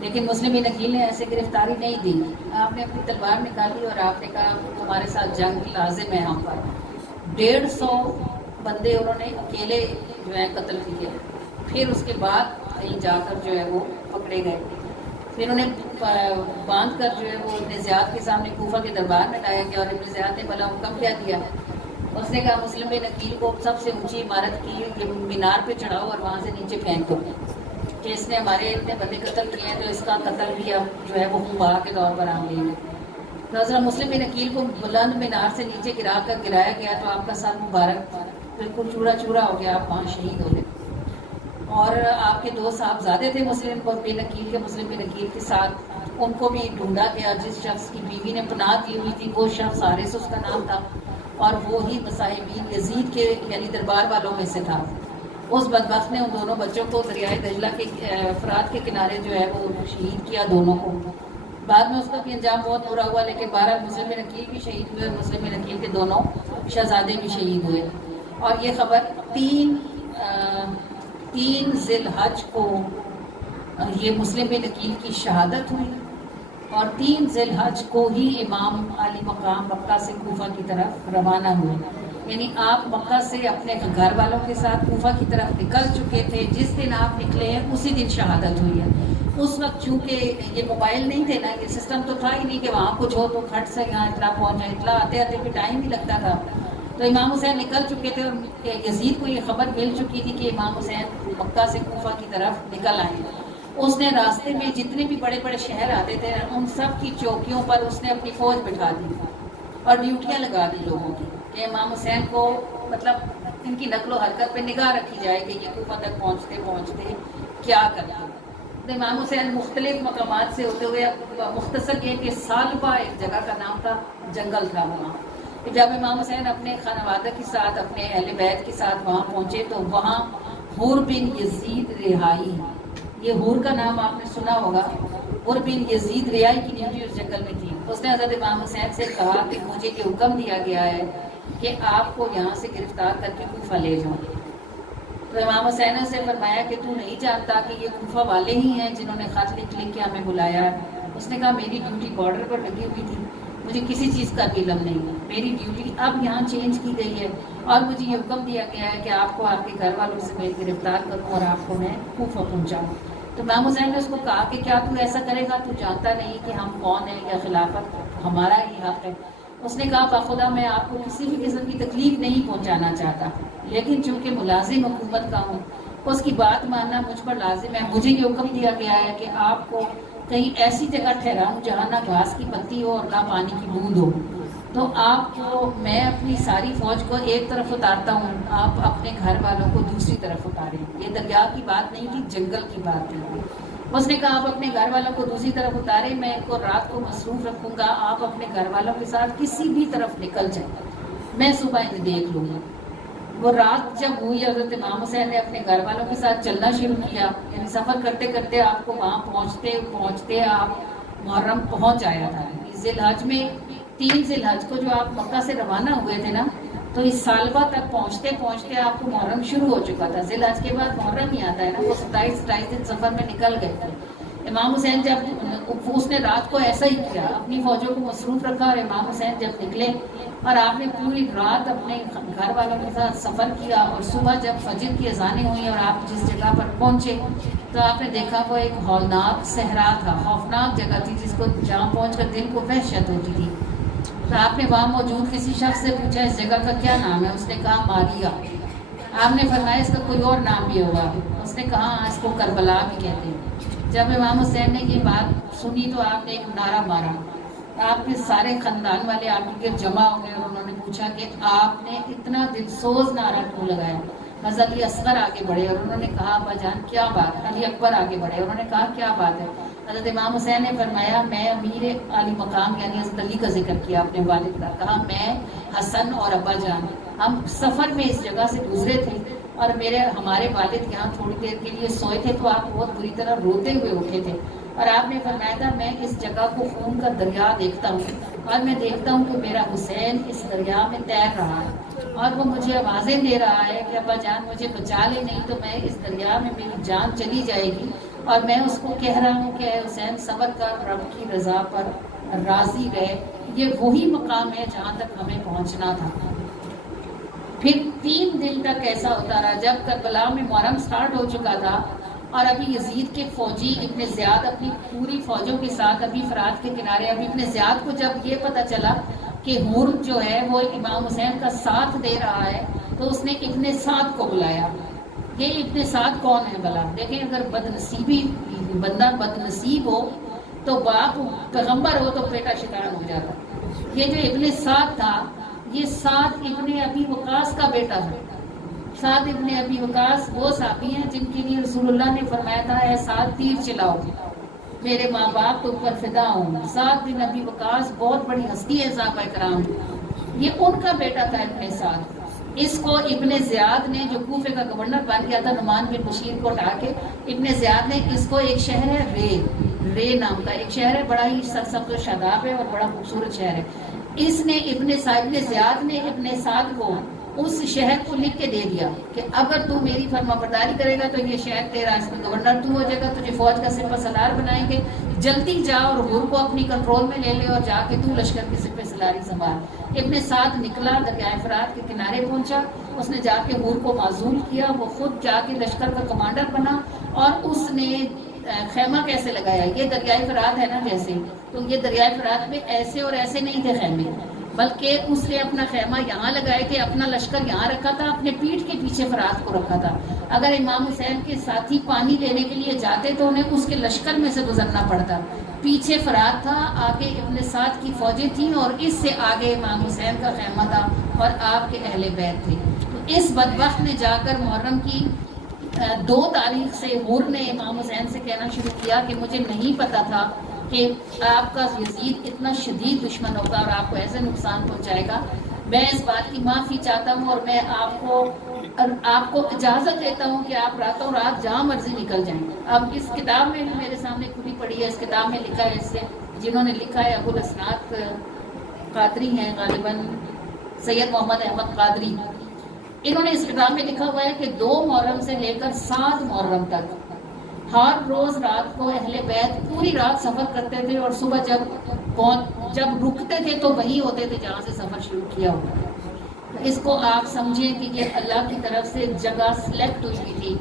لیکن مسلم نکیل نے ایسے گرفتاری نہیں دی. آپ نے اپنی تلوار نکالی اور آپ نے کہا تمہارے ساتھ جنگ لازم ہے ہم پر. 150 بندے انہوں نے اکیلے جو ہے قتل کیے. پھر اس کے بعد کہیں جا کر جو ہے وہ پکڑے گئے. پھر انہیں باندھ کر جو ہے وہ ابن زیاد کے سامنے کوفہ کے دربار میں لایا گیا، اور ابن زیاد نے بھلا حکم کیا دیا. اس نے کہا مسلم نکیل کو سب سے اونچی عمارت کی یہ مینار پہ چڑھاؤ اور وہاں سے نیچے پھینک دو کہ اس نے ہمارے اتنے بندے قتل کیے ہیں، تو اس کا قتل بھی اب جو ہے وہ خواہ کے طور پر عام لیں گے. تو حضرت مسلم نکیل کو بلند مینار سے نیچے گرایا گیا تو آپ کا سر مبارک بالکل چورا چورا ہو گیا، آپ وہاں شہید ہو گئے. اور آپ کے 2 صاحبزادے تھے مسلم نکیل کے ساتھ، ان کو بھی ڈھونڈا گیا. جس شخص کی بیوی نے پناہ دی ہوئی تھی وہ شخص حارث اس کا نام تھا، اور وہی مصاحبین یزید کے یعنی دربار والوں میں سے تھا. اس بدبخت نے ان دونوں بچوں کو دریائے دجلہ کے فرات کے کنارے جو ہے وہ شہید کیا دونوں کو. بعد میں اس کا بھی انجام بہت برا ہوا، لیکن بہرحال مسلم نکیل بھی شہید ہوئے اور مسلم نکیل کے دونوں شہزادے بھی شہید ہوئے. اور یہ خبر 3 ذی الحج کو یہ مسلم نکیل کی شہادت ہوئی، اور 3 ذی الحج کو ہی امام علی مقام مکہ سے کوفہ کی طرف روانہ ہوئے. یعنی آپ مکہ سے اپنے گھر والوں کے ساتھ کوفہ کی طرف نکل چکے تھے. جس دن آپ نکلے ہیں اسی دن شہادت ہوئی ہے. اس وقت چونکہ یہ موبائل نہیں تھے نا، یہ سسٹم تو تھا ہی نہیں کہ وہاں کچھ ہو تو کھٹ سے یہاں اطلاع پہنچ جائے. اطلاع آتے آتے بھی ٹائم ہی لگتا تھا. تو امام حسین نکل چکے تھے اور یزید کو یہ خبر مل چکی تھی کہ امام حسین مکہ سے کوفہ کی طرف نکل آئے. اس نے راستے میں جتنے بھی بڑے بڑے شہر آتے تھے ان سب کی چوکیوں پر اس نے اپنی فوج بٹھا دی اور ڈیوٹیاں لگا دی لوگوں کی کہ امام حسین کو مطلب ان کی نقل و حرکت پہ نگاہ رکھی جائے کہ یہ کوفہ تک پہنچتے پہنچتے کیا کرتے. تو امام حسین مختلف مقامات سے ہوتے ہوئے مختصر یہ کہ سالبہ ایک جگہ کا نام تھا، جنگل تھا وہاں. جب امام حسین اپنے خانوادہ کے ساتھ اپنے اہل بیت کے ساتھ وہاں پہنچے تو وہاں حور بن یزید رہائی، یہ حور کا نام آپ نے سنا ہوگا، حور بن یزید رہائی کی ڈیوٹی اس جنگل میں تھی. اس نے حضرت امام حسین سے کہا کہ مجھے یہ حکم دیا گیا ہے کہ آپ کو یہاں سے گرفتار کر کے کوفہ لے جاؤں. تو امام حسین نے اسے فرمایا کہ تو نہیں جانتا کہ یہ کوفہ والے ہی ہیں جنہوں نے خط لکھ کے ہمیں بلایا ہے. اس نے کہا میری ڈیوٹی بارڈر پر لگی ہوئی تھی، مجھے کسی چیز کا علم نہیں ہے. میری ڈیوٹی اب یہاں چینج کی گئی ہے اور مجھے یہ حکم دیا گیا ہے کہ آپ کو آپ کے گھر والوں سے میں گرفتار کروں اور آپ کو میں کوفہ پہنچاؤں. تو امام حسین نے اس کو کہا کہ کیا تو ایسا کرے گا؟ تو جانتا نہیں کہ ہم کون ہیں یا خلافت ہمارا ہی حق ہے. اس نے کہا باخدا میں آپ کو کسی بھی قسم کی تکلیف نہیں پہنچانا چاہتا، لیکن چونکہ ملازم حکومت کا ہوں اس کی بات ماننا مجھ پر لازم ہے. مجھے یہ حکم دیا گیا ہے کہ آپ کو کہیں ایسی جگہ ٹھہراؤں جہاں نہ گھاس کی پتی ہو اور نہ پانی کی بوند ہو. تو آپ کو میں اپنی ساری فوج کو ایک طرف اتارتا ہوں، آپ اپنے گھر والوں کو دوسری طرف اتاریں. یہ دریا کی بات نہیں تھی، جنگل کی بات تھی. اس نے کہا آپ اپنے گھر والوں کو دوسری طرف اتاریں، میں ان کو رات کو مصروف رکھوں گا، آپ اپنے گھر والوں کے ساتھ کسی بھی طرف نکل جائیں، میں صبح انہیں دیکھ لوں گا. وہ رات جب ہوئی حضرت امام حسین نے اپنے گھر والوں کے ساتھ چلنا شروع کیا. یعنی سفر کرتے کرتے آپ کو وہاں پہنچتے آپ محرم پہنچ آیا تھا. ذی الحج میں 3 ذی الحج کو جو آپ مکہ سے روانہ ہوئے تھے نا، تو اس سالبہ تک پہنچتے آپ کو محرم شروع ہو چکا تھا. ذی الحج کے بعد محرم ہی آتا ہے نا. وہ 27 دن سفر میں نکل گئے تھے. امام حسین جب اس نے رات کو ایسا ہی کیا، اپنی فوجوں کو مصروف رکھا، اور امام حسین جب نکلے اور آپ نے پوری رات اپنے گھر والوں کے ساتھ سفر کیا، اور صبح جب فجر کی اذانیں ہوئیں اور آپ جس جگہ پر پہنچے تو آپ نے دیکھا وہ ایک ہولناک صحرا تھا، خوفناک جگہ تھی جس کو جہاں پہنچ کر دل کو وحشت ہوتی تھی. تو آپ نے وہاں موجود کسی شخص سے پوچھا اس جگہ کا کیا نام ہے؟ اس نے کہا ماریا. آپ نے فرمایا اس کا کوئی اور نام بھی ہوگا؟ اس نے کہا اس کو کربلا بھی کہتے ہیں. جب امام حسین نے یہ بات سنی تو آپ نے ایک نعرہ مارا. آپ کے سارے خاندان والے آپ کے جمع ہو گئے اور انہوں نے پوچھا کہ آپ نے اتنا دل سوز نعرہ کیوں لگایا؟ حضرت علی اصغر آگے بڑھے اور انہوں نے کہا ابا جان کیا بات؟ علی اکبر آگے بڑھے، انہوں نے کہا کیا بات ہے؟ حضرت امام حسین نے فرمایا میں امیر علی مقام یعنی حضرت علی کا ذکر کیا اپنے والد کا. کہا میں حسن اور ابا جان ہم سفر میں اس جگہ سے گزرے تھے اور ہمارے والد یہاں تھوڑی دیر کے لیے سوئے تھے تو آپ بہت بری طرح روتے ہوئے اٹھے تھے اور آپ نے فرمایا تھا میں اس جگہ کو خون کا دریا دیکھتا ہوں اور میں دیکھتا ہوں کہ میرا حسین اس دریا میں تیر رہا ہے اور وہ مجھے آوازیں دے رہا ہے کہ ابا جان مجھے بچا لے، نہیں تو میں اس دریا میں میری جان چلی جائے گی. اور میں اس کو کہہ رہا ہوں کہ اے حسین صبر کر، رب کی رضا پر راضی رہے. یہ وہی مقام ہے جہاں تک ہمیں پہنچنا تھا. پھر 3 دن تک ایسا ہوتا رہا. جب کربلا میں محرم سٹارٹ ہو چکا تھا اور ابھی یزید کے فوجی ابن زیاد اپنی پوری فوجوں کے ساتھ ابھی فرات کے کنارے، ابھی ابن زیاد کو جب یہ پتا چلا کہ ہور جو ہے وہ امام حسین کا ساتھ دے رہا ہے تو اس نے ابن سعد کو بلایا. یہ ابن سعد کون ہے بھلا؟ دیکھیں اگر بدنصیبی بندہ بدنصیب ہو تو باپ پیغمبر ہو تو بیٹا شیطان ہو جاتا. یہ جو ابن سعد تھا یہ سعد ابن ابی وقاص کا بیٹا ہے. سعد ابن ابی وقاص وہ صحابی ہیں جن کے لیے رسول اللہ نے فرمایا تھا اے سعد تیر چلاؤ، میرے ماں باپ تم پر فدا ہوں. سعد بن ابی وقاص بہت بڑی ہستی ہے صحابہ کرام، یہ ان کا بیٹا تھا ابن سعد. اس کو ابن زیاد نے جو کوفے کا گورنر بن گیا تھا نعمان بن بشیر کو اٹھا کے، ابن زیاد نے اس کو ایک شہر ہے رے نام کا ایک شہر ہے، بڑا ہی سرسبز و شاداب ہے اور بڑا خوبصورت شہر ہے. اس نے ابن زیاد نے ابن سعد کو اس شہر کو لکھ کے دے دیا کہ اگر تو میری فرما برداری کرے گا تو یہ شہر تیرا، اس میں گورنر تو ہو جائے گا، تجھے فوج کا سپہ سالار بنائیں گے، جلدی جا اور ہور کو اپنی کنٹرول میں لے لے اور جا کے تو لشکر کے سپہ سالاری سنبھال. ابن سعد نکلا، دریائے فرات کے کنارے پہنچا، اس نے جا کے ہور کو معزول کیا، وہ خود جا کے لشکر کا کمانڈر بنا اور اس نے خیمہ کیسے لگایا. یہ دریائے فرات ہے نا جیسے، تو یہ دریائے فرات میں ایسے اور ایسے نہیں تھے خیمے، بلکہ اس نے اپنا خیمہ یہاں لگائے تھے، اپنا لشکر یہاں رکھا تھا، اپنے پیٹھ کے پیچھے فرات کو رکھا تھا. اگر امام حسین کے ساتھی پانی لینے کے لیے جاتے تو انہیں اس کے لشکر میں سے گزرنا پڑتا. پیچھے فرات تھا، آگے ابن سعد کی فوجیں تھیں اور اس سے آگے امام حسین کا خیمہ تھا اور آپ کے اہل بیت تھے. تو اس بدبخت نے جا کر محرم کی 2 تاریخ سے ہور نے امام حسین سے کہنا شروع کیا کہ مجھے نہیں پتا تھا کہ آپ کا یزید اتنا شدید دشمن ہوگا اور آپ کو ایسے نقصان پہنچائے گا. میں اس بات کی معافی چاہتا ہوں اور میں آپ کو اجازت دیتا ہوں کہ آپ راتوں رات جہاں مرضی نکل جائیں. اب اس کتاب میں بھی میرے سامنے کھلی پڑی ہے، اس کتاب میں لکھا ہے، اس سے جنہوں نے لکھا ہے ابو الاسناد قادری ہیں غالباً سید محمد احمد قادری. انہوں نے اس کتاب میں لکھا ہوا ہے کہ 2 محرم سے لے کر 7 محرم تک ہر روز رات کو اہل بیت پوری رات سفر کرتے تھے اور صبح جب رکتے تھے تو وہی ہوتے تھے جہاں سے سفر شروع کیا ہوتا. اس کو آپ سمجھیں کہ یہ اللہ کی طرف سے جگہ سلیکٹ ہوئی تھی.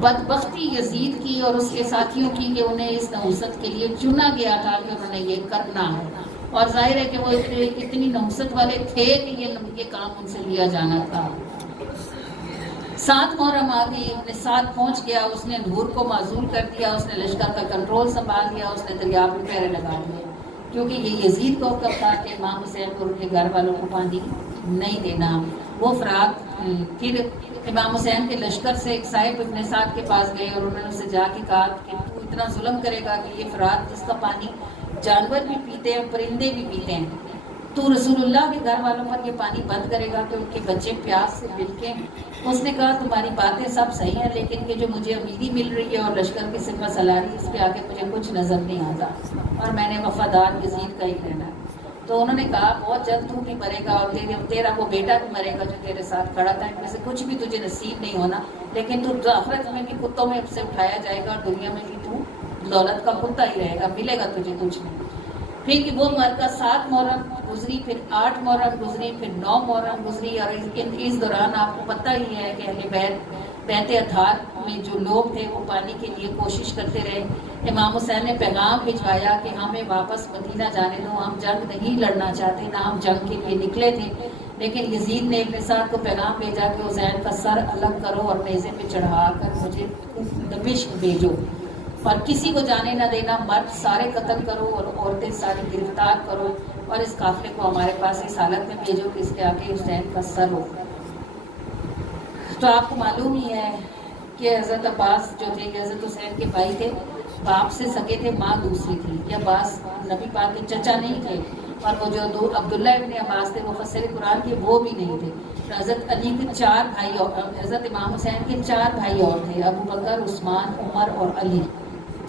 بدبختی یزید کی اور اس کے ساتھیوں کی کہ انہیں اس نحوست کے لیے چنا گیا تھا کہ انہوں نے یہ کرنا ہے، اور ظاہر ہے کہ وہ اتنی نحوست والے تھے کہ یہ کام ان سے لیا جانا تھا. 7 محرم آ گئی، ابن سعد پہنچ گیا، اس نے ہور کو معزول کر دیا، اس نے لشکر کا کنٹرول سنبھال لیا، اس نے دریا پہ پیرے لگا دیے کیونکہ یہ یزید کو حکم تھا کہ امام حسین کو ان کے گھر والوں کو پانی نہیں دینا. وہ فرات پھر امام حسین کے لشکر سے ایک صاحب ابن سعد کے پاس گئے اور انہوں نے اسے جا کے کہا کہ تو اتنا ظلم کرے گا کہ یہ فرات جس کا پانی جانور بھی پیتے ہیں، پرندے بھی پیتے ہیں، تو رسول اللہ کے گھر والوں پر یہ پانی بند کرے گا کہ ان کے بچے پیاس سے بلکیں. اس نے کہا تمہاری باتیں سب صحیح ہیں لیکن یہ جو مجھے امیری مل رہی ہے اور لشکر کی سپہ سالاری، اس پہ آگے مجھے کچھ نظر نہیں آتا اور میں نے وفادار یزید کا ہی رہنا ہے. تو انہوں نے کہا بہت جلد تو بھی مرے گا اور تیرا وہ بیٹا بھی مرے گا جو تیرے ساتھ کھڑا تھا، ان میں سے کچھ بھی تجھے نصیب نہیں ہونا، لیکن تو آخرت میں بھی کتوں میں سے اٹھایا جائے گا اور دنیا میں بھی تو دولت کا کتا ہی رہے گا، ملے گا تجھے کچھ نہیں. پھر وہ مرکہ 7 محرم گزری، پھر 8 محرم گزری، پھر 9 محرم گزری، اور اس دوران آپ کو پتہ ہی ہے کہ اہل بیت اطہار میں جو لوگ تھے وہ پانی کے لیے کوشش کرتے رہے. امام حسین نے پیغام بھجوایا کہ ہمیں واپس مدینہ جانے دو، ہم جنگ نہیں لڑنا چاہتے، نہ ہم جنگ کے لیے نکلے تھے. لیکن یزید نے ابن سعد کو پیغام بھیجا کہ حسین کا سر الگ کرو اور نیزے پہ چڑھا کر مجھے دمشق بھیجو اور کسی کو جانے نہ دینا، مرد سارے قتل کرو اور عورتیں ساری گرفتار کرو اور اس قافلے کو ہمارے پاس اس حالت میں بھیجو کہ اس کے آگے حسین کا سر ہو. تو آپ کو معلوم ہی ہے کہ حضرت عباس جو تھے یہ حضرت حسین کے بھائی تھے، باپ سے سگے تھے، ماں دوسری تھی. یہ عباس نبی پاک کے چچا نہیں تھے، اور وہ جو 2 عبداللہ ابن عباس تھے وہ مفسر قرآن کے وہ بھی نہیں تھے. حضرت علی کے 4 بھائی اور حضرت امام حسین کے 4 بھائی اور تھے، ابو بکر، عثمان، عمر اور علی.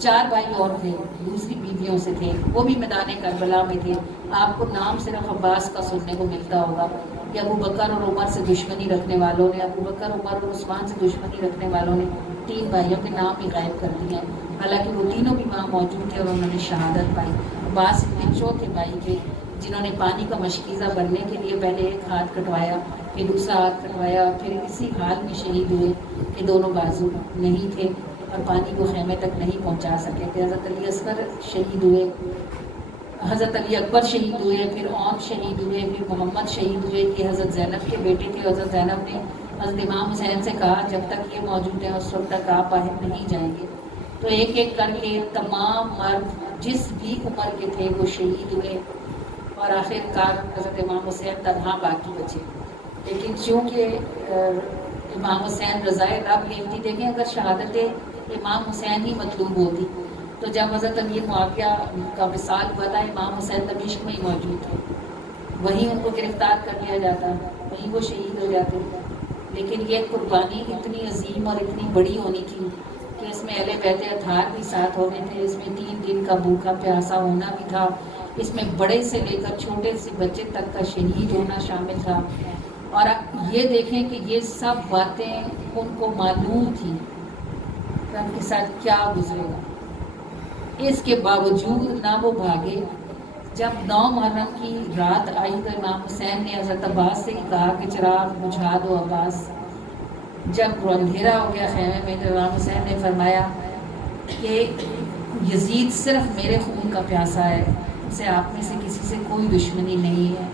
4 بھائی اور تھے دوسری بیویوں سے تھے، وہ بھی میدان کربلا میں تھے. آپ کو نام صرف عباس کا سننے کو ملتا ہوگا کہ ابو بکر اور عمر سے دشمنی رکھنے والوں نے، ابو بکر، عمر اور عثمان سے دشمنی رکھنے والوں نے 3 بھائیوں کے نام ہی غائب کر دیے ہیں، حالانکہ وہ تینوں بھی وہاں موجود تھے اور انہوں نے شہادت پائی. عباس اتنے چوتھے بھائی تھے جنہوں نے پانی کا مشکیزہ بننے کے لیے پہلے ایک ہاتھ کٹوایا، پھر دوسرا ہاتھ کٹوایا، پھر اسی حال میں شہید ہوئے کہ دونوں بازو نہیں تھے اور پانی کو خیمے تک نہیں پہنچا سکے تھے. حضرت علی اصغر شہید ہوئے، حضرت علی اکبر شہید ہوئے، پھر اون شہید ہوئے، پھر محمد شہید ہوئے کہ حضرت زینب کے بیٹے تھے. حضرت زینب نے حضرت امام حسین سے کہا جب تک یہ موجود ہیں اس وقت تک آپ باہر نہیں جائیں گے. تو ایک ایک کر کے تمام مرد جس بھی عمر کے تھے وہ شہید ہوئے اور آخر کار حضرت امام حسین تنہا باقی بچے. لیکن چونکہ امام حسین رضائے رب یہ تھی، دیکھیں اگر شہادت امام حسین ہی مطلوب ہوتی تو جب حضرت علی معاویہ کا وصال ہوا تھا امام حسین دمشق میں ہی موجود تھے، وہیں ان کو گرفتار کر لیا جاتا، وہیں وہ شہید ہو جاتے. لیکن یہ قربانی اتنی عظیم اور اتنی بڑی ہونی تھی کہ اس میں اہل بیت اطہار بھی ساتھ ہونے تھے، اس میں 3 دن کا بھوکا پیاسا ہونا بھی تھا، اس میں بڑے سے لے کر چھوٹے سے بچے تک کا شہید ہونا شامل تھا. اور یہ دیکھیں کہ یہ سب باتیں ان کو معلوم تھی کہ ان کے ساتھ کیا گزرے گا. اس کے باوجود نہ وہ بھاگے. جب 9 محرم کی رات آئی تو امام حسین نے حضرت عباس سے ہی کہا کہ چراغ بجھا دو عباس. جب اندھیرا ہو گیا خیمے میں تو امام حسین نے فرمایا کہ یزید صرف میرے خون کا پیاسا ہے، ان سے آپ میں سے کسی سے کوئی دشمنی نہیں ہے.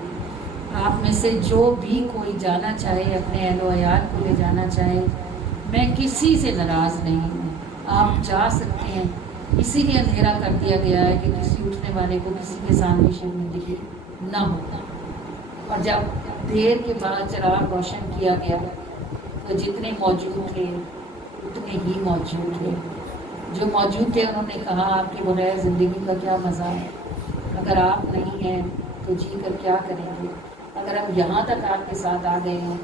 آپ میں سے جو بھی کوئی جانا چاہے اپنے اہل و عیال کو لے جانا چاہے، میں کسی سے ناراض نہیں ہوں، آپ جا سکتے ہیں. اسی لیے اندھیرا کر دیا گیا ہے کہ کسی اٹھنے والے کو کسی کے سامنے شرمندگی نہ ہو. اور جب دیر کے بعد چراغ روشن کیا گیا تو جتنے موجود تھے اتنے ہی موجود تھے. جو موجود تھے انہوں نے کہا آپ کے بغیر زندگی کا کیا مزہ ہے، اگر آپ نہیں ہیں تو جی کر کیا کریں گے. اگر ہم یہاں تک آپ کے ساتھ آ گئے ہیں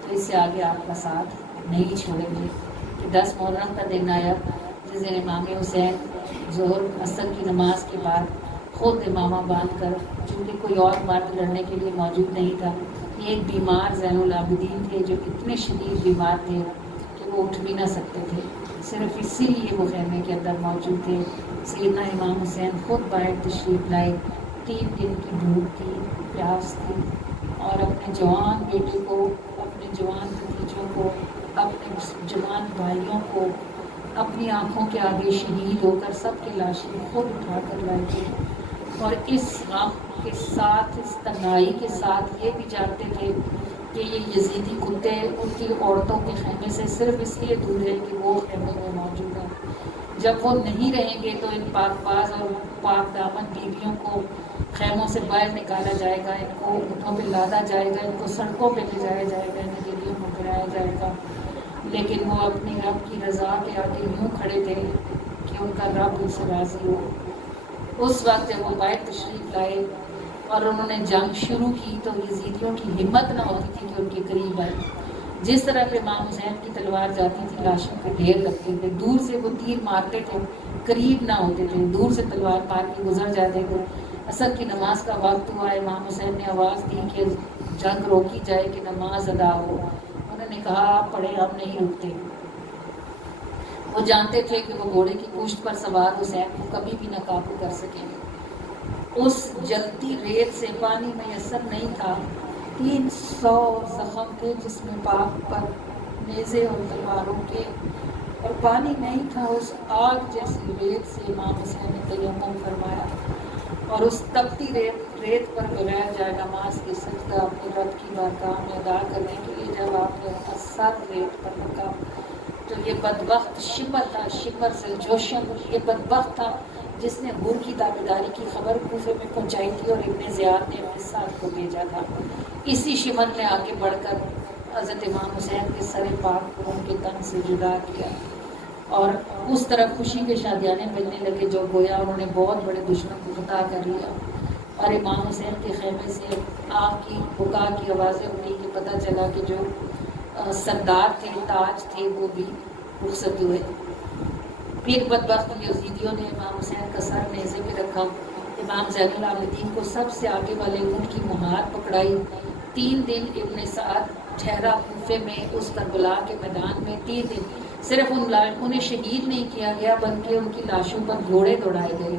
تو اس سے آگے آپ کا ساتھ نہیں چھوڑیں گے. کہ 10 محرم کا دن آیا جس دن امام حسین ظہر عصر کی نماز کے بعد خود امامہ باندھ کر، چونکہ کوئی اور مرد لڑنے کے لیے موجود نہیں تھا، ایک بیمار زین العابدین تھے جو اتنے شدید بیمار تھے کہ وہ اٹھ بھی نہ سکتے تھے، صرف اسی لیے وہ خیمے کے اندر موجود تھے. سیدنا امام حسین خود باہر تشریف لائے. 3 دن کی بھوک تھی، پیاس تھی، اور اپنے جوان بیٹے کو، اپنے جوان بھتیجوں کو، اپنے جوان بھائیوں کو اپنی آنکھوں کے آگے شہید ہو کر سب کی لاشیں خود اٹھا کر لائے تھے. اور اس غم کے ساتھ، اس تنہائی کے ساتھ یہ بھی جانتے تھے کہ یہ یزیدی کتے ان کی عورتوں کے خیمے سے صرف اس لیے دور ہے کہ وہ خیمے میں موجود ہیں. جب وہ نہیں رہیں گے تو ان پاک باز اور پاک دامن بیویوں کو خیموں سے باہر نکالا جائے گا، ان کو اونٹوں پہ لادا جائے گا، ان کو سڑکوں پہ لے جایا جائے گا، انہیں گلیوں میں گرایا جائے گا. لیکن وہ اپنی رب کی رضا کے آگے یوں کھڑے تھے کہ ان کا رب ان سے راضی ہو. اس وقت جب وہ باہر تشریف لائے اور انہوں نے جنگ شروع کی تو یزیدیوں کی ہمت نہ ہوتی تھی کہ ان کے قریب آئے. جس طرح پہ امام حسین کی تلوار جاتی تھی لاشوں کے ڈھیر لگتے تھے، دور سے وہ تیر مارتے تھے، قریب نہ ہوتے تھے، دور سے تلوار مار کے گزر جاتے تھے. عصر کی نماز کا وقت ہوا، امام حسین نے آواز دی کہ جنگ روکی جائے کہ نماز ادا ہو. انہوں نے کہا آپ پڑھیں، ہم نہیں رکتے. وہ جانتے تھے کہ وہ گھوڑے کی پشت پر سوار حسین کو کبھی بھی نہ قابو کر سکیں گے. اس جلتی ریت سے پانی میسر نہیں تھا. 300 زخم تھے جس میں پاک پر نیزے اور تلواروں کے، اور پانی نہیں تھا. اس آگ جیسی ریت سے امام حسین نے تیمم فرمایا اور اس تپتی ریت پر بغیر جائے نماز کی سجدہ اپنے رب کی بارگاہ میں ادا کرنے کے لیے جب آپ نے اپنا سر ریت پر رکھا تو یہ بدبخت شمر تھا، شمر سے جوشن، یہ بدبخت تھا جس نے حور کی تابعداری کی خبر کوفے میں پہنچائی تھی اور ابن زیاد نے اپنے ساتھ کو بھیجا تھا. اسی شمر نے آگے بڑھ کر حضرت امام حسین کے سر پاک کو ان کے تن سے جدا کیا اور اس طرح خوشی کے شادیانے ملنے لگے جو گویا انہوں نے بہت بڑے دشمن کو فتح کر لیا. اور امام حسین کے خیمے سے آگ کی بکا کی آوازیں اٹھی کہ پتہ چلا کہ جو سردار تھے، تاج تھے، وہ بھی رخصت ہوئے. پھر بدبخت یزیدیوں نے امام حسین کا سر نیزے پہ رکھا، امام زین العابدین کو سب سے آگے والے اونٹ کی مہار پکڑائی۔ 3 دن ابن سعد ٹھہرا کوفے میں اس کربلا کے میدان میں۔ 3 دن صرف انہیں شہید نہیں کیا گیا بلکہ ان کی لاشوں پر گھوڑے دوڑائے گئے۔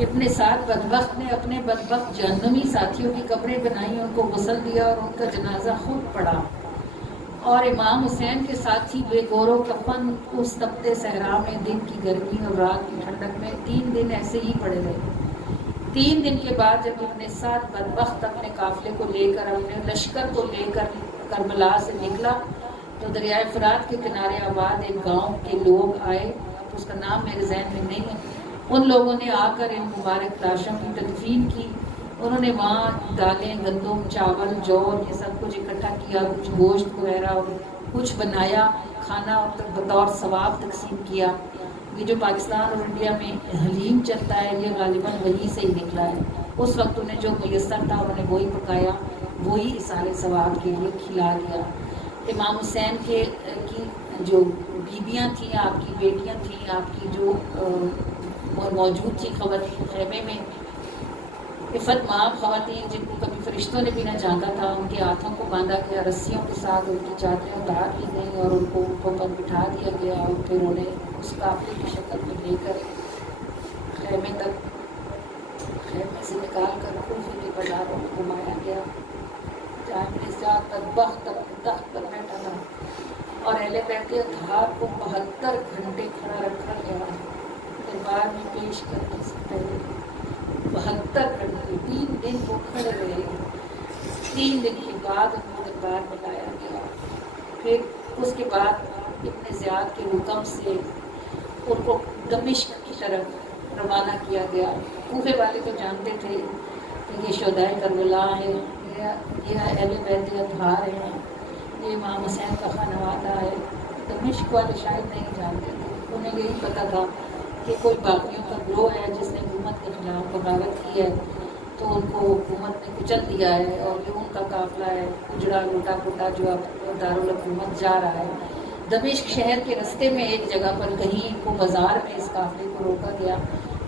ابن سعد بدبخت نے اپنے بدبخت جہنمی ساتھیوں کی قبریں بنائی، ان کو غسل دیا اور ان کا جنازہ خود پڑھا، اور امام حسین کے ساتھی بے گور و کفن اس تپتے صحرا میں دن کی گرمی اور رات کی ٹھنڈک میں 3 دن ایسے ہی پڑے رہے۔ 3 دن کے بعد جب ابن سعد بدبخت اپنے قافلے کو لے کر، اپنے لشکر کو لے کر کربلا سے نکلا تو دریائے فرات کے کنارے آباد ایک گاؤں کے لوگ آئے، اس کا نام میرے ذہن میں نہیں ہے۔ ان لوگوں نے آ کر ان مبارک لاشوں کی تدفین کی۔ انہوں نے وہاں دالیں، گندم، چاول، جو یہ سب کچھ اکٹھا کیا، کچھ گوشت وغیرہ اور کچھ بنایا کھانا اور بطور ثواب تقسیم کیا۔ یہ جو پاکستان اور انڈیا میں حلیم چلتا ہے یہ غالباً وہی سے ہی نکلا ہے۔ اس وقت انہیں جو میسر تھا انہوں نے وہی پکایا، وہی اصال ثواب کے لیے کھلا دیا۔ امام حسین کی جو بیویاں تھیں، آپ کی بیٹیاں تھیں، آپ کی جو موجود تھی خیمے میں، عفت مآب خواتین جن کو کبھی فرشتوں نے بھی نہ جانتا تھا، ان کے ہاتھوں کو باندھا گیا رسیوں کے ساتھ، ان کی چادریں اتار لی گئیں اور ان کو اونٹوں پر بٹھا دیا گیا اور پھر انہیں اس قافلے کی شکل میں لے کر خیمے سے نکال کر کوفے کے بازاروں میں گھمایا گیا، جہاں ابن سعد بدبخت اپنے تخت پر بیٹھا تھا اور اہل بیت اطہار کو 72 گھنٹے کھڑا رکھا گیا دربار میں پیش کرنے سے پہلے۔ 72 گھنٹے، 3 دن وہ کھڑے رہے۔ 3 دن کے بعد ان کو دربار میں لایا گیا۔ پھر اس کے بعد ابن زیاد کے حکم سے ان کو دمشق کی طرف روانہ کیا گیا۔ کوفے والے تو جانتے تھے کہ یہ شہدائے کربلا ہے، یہ اہل بیت اطہار ہیں، یہ امام حسین کا خانوادہ ہے۔ دمشق والے شاید نہیں جانتے تھے، انہیں یہی پتہ تھا کہ کوئی باغیوں کا گروہ ہے جس نے حکومت کے خلاف بغاوت کی ہے، تو ان کو حکومت نے کچل دیا ہے اور یہ ان کا قافلہ ہے اجڑا لوٹا پھوٹا جو اب دارالحکومت جا رہا ہے۔ دمشق شہر کے رستے میں ایک جگہ پر کہیں کو بازار میں اس قافلے کو روکا گیا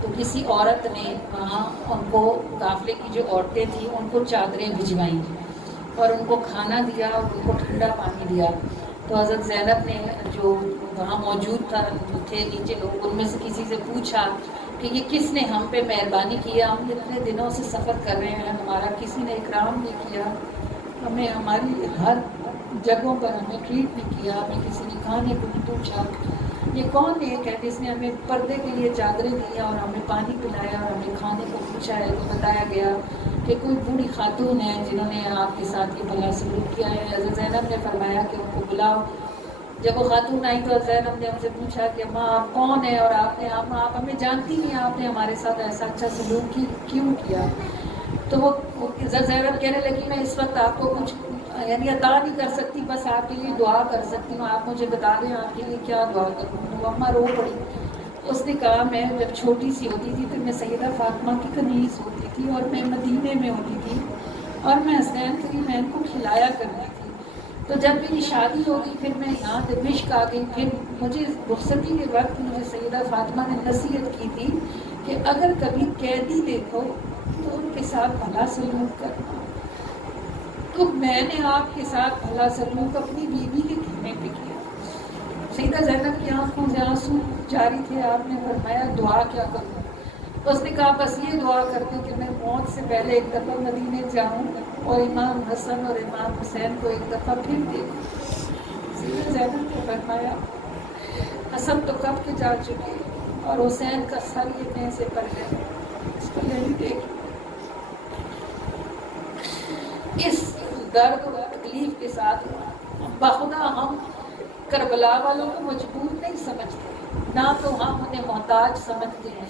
تو کسی عورت نے وہاں ان کو، قافلے کی جو عورتیں تھیں ان کو چادریں بھجوائیں اور ان کو کھانا دیا اور ان کو ٹھنڈا پانی دیا۔ تو حضرت زینب نے جو وہاں موجود تھے نیچے لوگ، ان میں سے کسی سے پوچھا کہ یہ کس نے ہم پہ مہربانی کیا، ہم اتنے دنوں سے سفر کر رہے ہیں، ہمارا کسی نے اکرام نہیں کیا، ہمیں ہماری ہر جگہوں پر ہمیں ٹریٹ نہیں کیا، ہمیں کسی نے کھانے کو نہیں پوچھا، یہ کون ایک ہے جس نے ہمیں پردے کے لیے چادریں دی اور ہمیں پانی پلایا اور ہمیں کھانے کو پوچھا ہے؟ تو بتایا گیا کہ کوئی بوڑھی خاتون ہے جنہوں نے آپ کے ساتھ یہ بھلا سلوک کیا ہے۔ حضرت زینب نے فرمایا کہ ان کو بلاؤ۔ جب وہ خاتون آئی تو زینب نے ان سے پوچھا کہ ماں آپ کون ہیں اور آپ ہمیں جانتی نہیں، آپ نے ہمارے ساتھ ایسا اچھا سلوک کیوں کیا؟ تو وہ زینب کہنے لگی میں اس وقت آپ کو کچھ یعنی عطا نہیں کر سکتی، بس آپ کے لیے دعا کر سکتی ہوں، آپ مجھے بتا دیں آپ کے لیے کیا دعا کروں۔ وہ اماں رو پڑی۔ اس نے کہا میں جب چھوٹی سی ہوتی تھی تو میں سیدہ فاطمہ کی کنیز ہوتی تھی اور میں مدینے میں ہوتی تھی اور میں حسین کریمین کو کھلایا کرتی تھی، تو جب میری شادی ہو گئی پھر میں یہاں دمشق آ گئی، پھر مجھے رخصتی کے وقت مجھے سیدہ فاطمہ نے نصیحت کی تھی کہ اگر کبھی قیدی دیکھو تو ان کے ساتھ بھلا سلوک کرنا، تو میں نے آپ کے ساتھ بھلا سلوک اپنی بیوی کے کہنے پہ کیا۔ سیدہ زینب کی آنکھوں سے آنسو جاری تھے۔ آپ نے فرمایا دعا کیا کروں؟ اس نے کہا بس یہ دعا کر دو کہ میں موت سے پہلے ایک دفعہ مدینے جاؤں اور امام حسن اور امام حسین کو ایک دفعہ پھر دیکھوں۔ سیدہ زینب نے فرمایا حسن تو کب کے جا چکے اور حسین کا سر یہ نیزے پر ہے، اس کو نہیں دیکھ۔ اس درد و تکلیف کے ساتھ بخدا ہم کربلا والوں کو مجبور نہیں سمجھتے، نہ تو ہم انہیں محتاج سمجھتے ہیں۔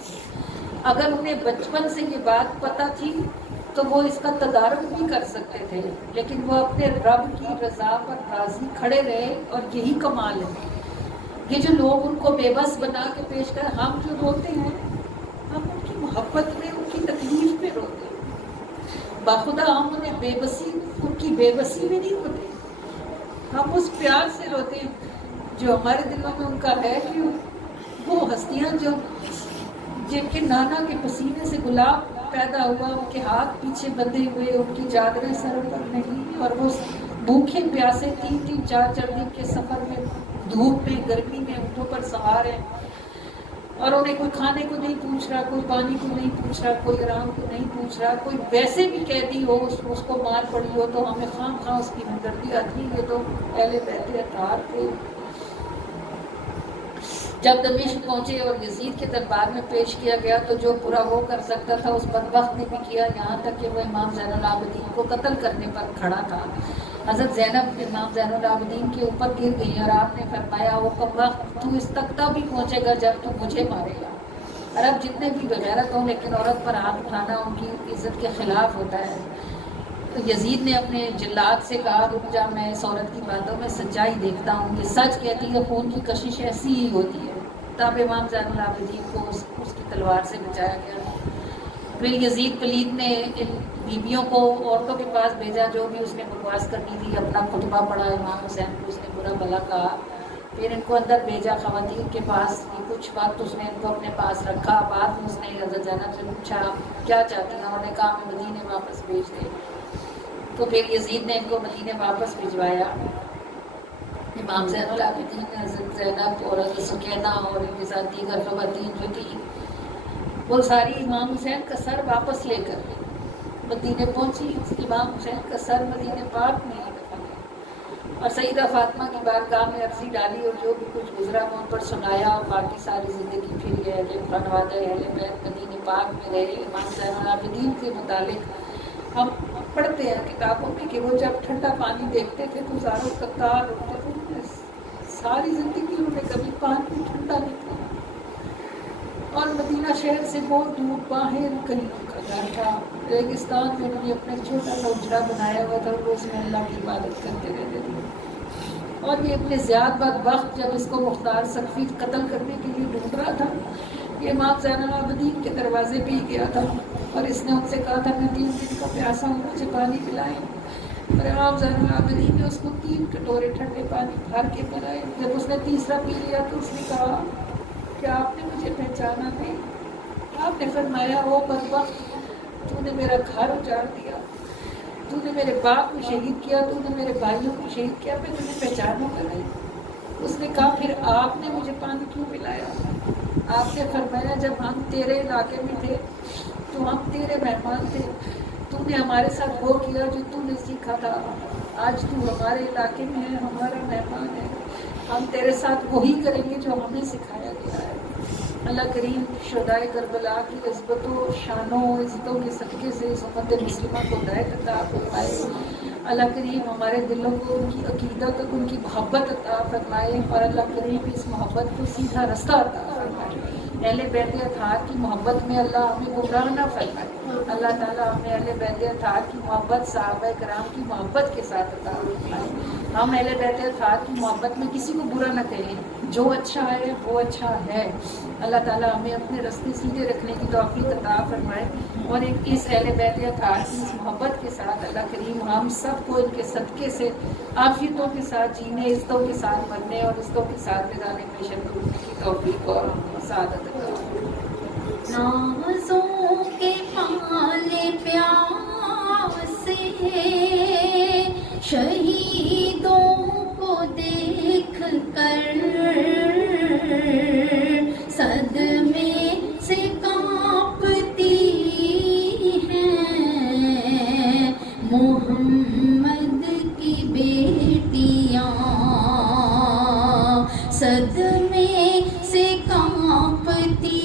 اگر انہیں بچپن سے یہ بات پتہ تھی تو وہ اس کا تدارک بھی کر سکتے تھے، لیکن وہ اپنے رب کی رضا پر راضی کھڑے رہے اور یہی کمال ہے۔ یہ جو لوگ ان کو بے بس بنا کے پیش کر، ہم جو روتے ہیں ہم ان کی محبت میں، ان کی تکلیف میں روتے ہیں، باخدا ہم انہیں ان کی بے بسی میں نہیں روتے، ہم اس پیار سے روتے ہیں جو ہمارے دلوں میں ان کا ہے کہ وہ ہستیاں جو جن کے نانا کے پسینے سے گلاب پیدا ہوا، ان کے ہاتھ پیچھے بندھے ہوئے، ان کی چادریں سر پر نہیں، اور وہ بھوکے پیاسے 3-3 4-4 دن کے سفر میں دھوپ میں گرمی میں اونٹوں پر سوار ہیں، اور انہیں کوئی کھانے کو نہیں پوچھ رہا، کوئی پانی کو نہیں پوچھ رہا، کوئی آرام کو نہیں پوچھ رہا، کوئی ویسے بھی قیدی ہو اس کو مار پڑی ہو تو ہمیں خواہ اس کی ہمدردی آتی ہے۔ یہ تو اہل بیت اطہار تھے۔ جب دمشق پہنچے اور یزید کے دربار میں پیش کیا گیا تو جو برا وہ کر سکتا تھا اس بدبخت نے بھی کیا، یہاں تک کہ وہ امام زین العابدین کو قتل کرنے پر کھڑا تھا۔ حضرت زینب امام زین العابدین کے اوپر گر گئی اور آپ نے فرمایا وہ کمبخت تو اس تک تب بھی پہنچے گا جب تو مجھے مارے گا۔ عرب جتنے بھی بغیرت ہوں لیکن عورت پر ہاتھ اٹھانا ان کی عزت کے خلاف ہوتا ہے۔ تو یزید نے اپنے جلاد سے کہا رک جا، میں اس عورت کی باتوں میں سچائی دیکھتا ہوں، یہ سچ کہتی ہے خون کی کشش ایسی ہی ہوتی ہے۔ تب امام زین العابدین کو اس کی تلوار سے بچایا گیا۔ پھر یزید پلید نے ان بیویوں کو عورتوں کے پاس بھیجا، جو بھی اس نے بکواس کرنی تھی، اپنا خطبہ پڑھا، امام حسین کو اس نے برا بھلا کہا، پھر ان کو اندر بھیجا خواتین کے پاس، کچھ وقت اس نے ان کو اپنے پاس رکھا۔ بعد میں اس نے حضرت زینب سے پوچھا کیا چاہتی ہیں، انہوں نے کہا ہمیں مدینے واپس بھیج دیں۔ تو پھر یزید نے ان کو مدینے واپس بھجوایا۔ امام زین العابدین نے حضرت زینب اور حضرت سکینہ اور ان کے ساتھ دیگر خواتین جو تھیں وہ ساری امام حسین کا سر واپس لے کر مدینے پہنچی۔ امام حسین کا سر مدینے پاک میں ہی دفن ہے، اور سیدہ فاطمہ کی بارگاہ میں عرضی ڈالی اور جو بھی کچھ گزرا میں ان پر سنایا، اور باقی ساری زندگی پھر یہ اہل خانوادہ اہل بیت مدینے پاک میں رہے۔ امام زین العابدین کے متعلق ہم پڑھتے ہیں کتابوں میں کہ وہ جب ٹھنڈا پانی دیکھتے تھے تو زاروں کتار ہوتے تھے، ساری زندگی انہوں نے کبھی پانی ٹھنڈا نہیں پیا، اور مدینہ شہر سے بہت دور باہر کہیں ان کا گھر تھا، ریگستان میں انہوں نے اپنا چھوٹا سا اجڑا بنایا ہوا تھا، وہ اس میں اللہ کی عبادت کرتے رہتے تھے۔ اور یہ اپنے زیاد بدبخت جب اس کو مختار سقفی قتل کرنے کے لیے ڈھونڈ رہا تھا، یہ امام زین العابدین کے دروازے پہ ہی گیا تھا، اور اس نے ان سے کہا تھا میں 3 دن کا پیاسا ہوں، مجھے پانی پلائیں، اور امام زین العابدین نے اس کو 3 کٹورے ٹھنڈے پانی بھر کے پلائے۔ جب اس نے تیسرا پی لیا تو اس نے کہا کہ آپ نے مجھے پہچانا نہیں؟ آپ نے فرمایا او بدبخت، تو نے میرا گھر اجاڑ دیا، تو نے میرے باپ کو شہید کیا، تو نے میرے بھائیوں کو شہید کیا، میں تمہیں پہچانوں گا نہیں؟ اس نے کہا پھر آپ نے مجھے پانی کیوں پلایا؟ آپ نے فرمایا جب ہم تیرے علاقے میں تھے تو ہم تیرے مہمان تھے، تو نے ہمارے ساتھ وہ کیا جو تو نے سیکھا تھا، آج تو ہمارے علاقے میں ہے، ہمارا مہمان ہے، ہم تیرے ساتھ وہی کریں گے جو ہمیں سکھایا گیا ہے۔ اللہ کریم شہدائے کربلا کی عزت و شانوں و عزتوں کے صدقے سے اس امت مسلمہ کو ہدایت عطا فرمائے۔ اللہ کریم ہمارے دلوں کو ان کی عقیدت اور ان کی محبت عطا فرمائے، اور اللہ کریم اس محبت کو سیدھا رستہ عطا فرمائے۔ اہل بیت اطہار کی محبت میں اللہ ہمیں گمراہ نہ فرمائے۔ اللہ تعالیٰ ہمیں اہل بیت اطہار کی محبت صحابہ کرام کی محبت کے ساتھ عطا فرمائے۔ ہم اہل بیت اطہار کی محبت میں کسی کو برا نہ کہیں، جو اچھا ہے وہ اچھا ہے۔ اللہ تعالیٰ ہمیں اپنے راستے سیدھے رکھنے کی توفیق عطا فرمائے، اور اس اہل بیت اطہار کی اس محبت کے ساتھ اللہ کریم ہم سب کو ان کے صدقے سے عافیتوں کے ساتھ جینے، عزتوں کے ساتھ مرنے اور عزتوں کے ساتھ میدان محشر میں اٹھنے کی توفیق اور سعادت عطا فرمائے۔ نازوں کے پالے پیار سے شہیدوں کو دیکھ کر صدمے سے کانپتی ہیں محمد کی بیٹیاں، صدمے سے کانپتی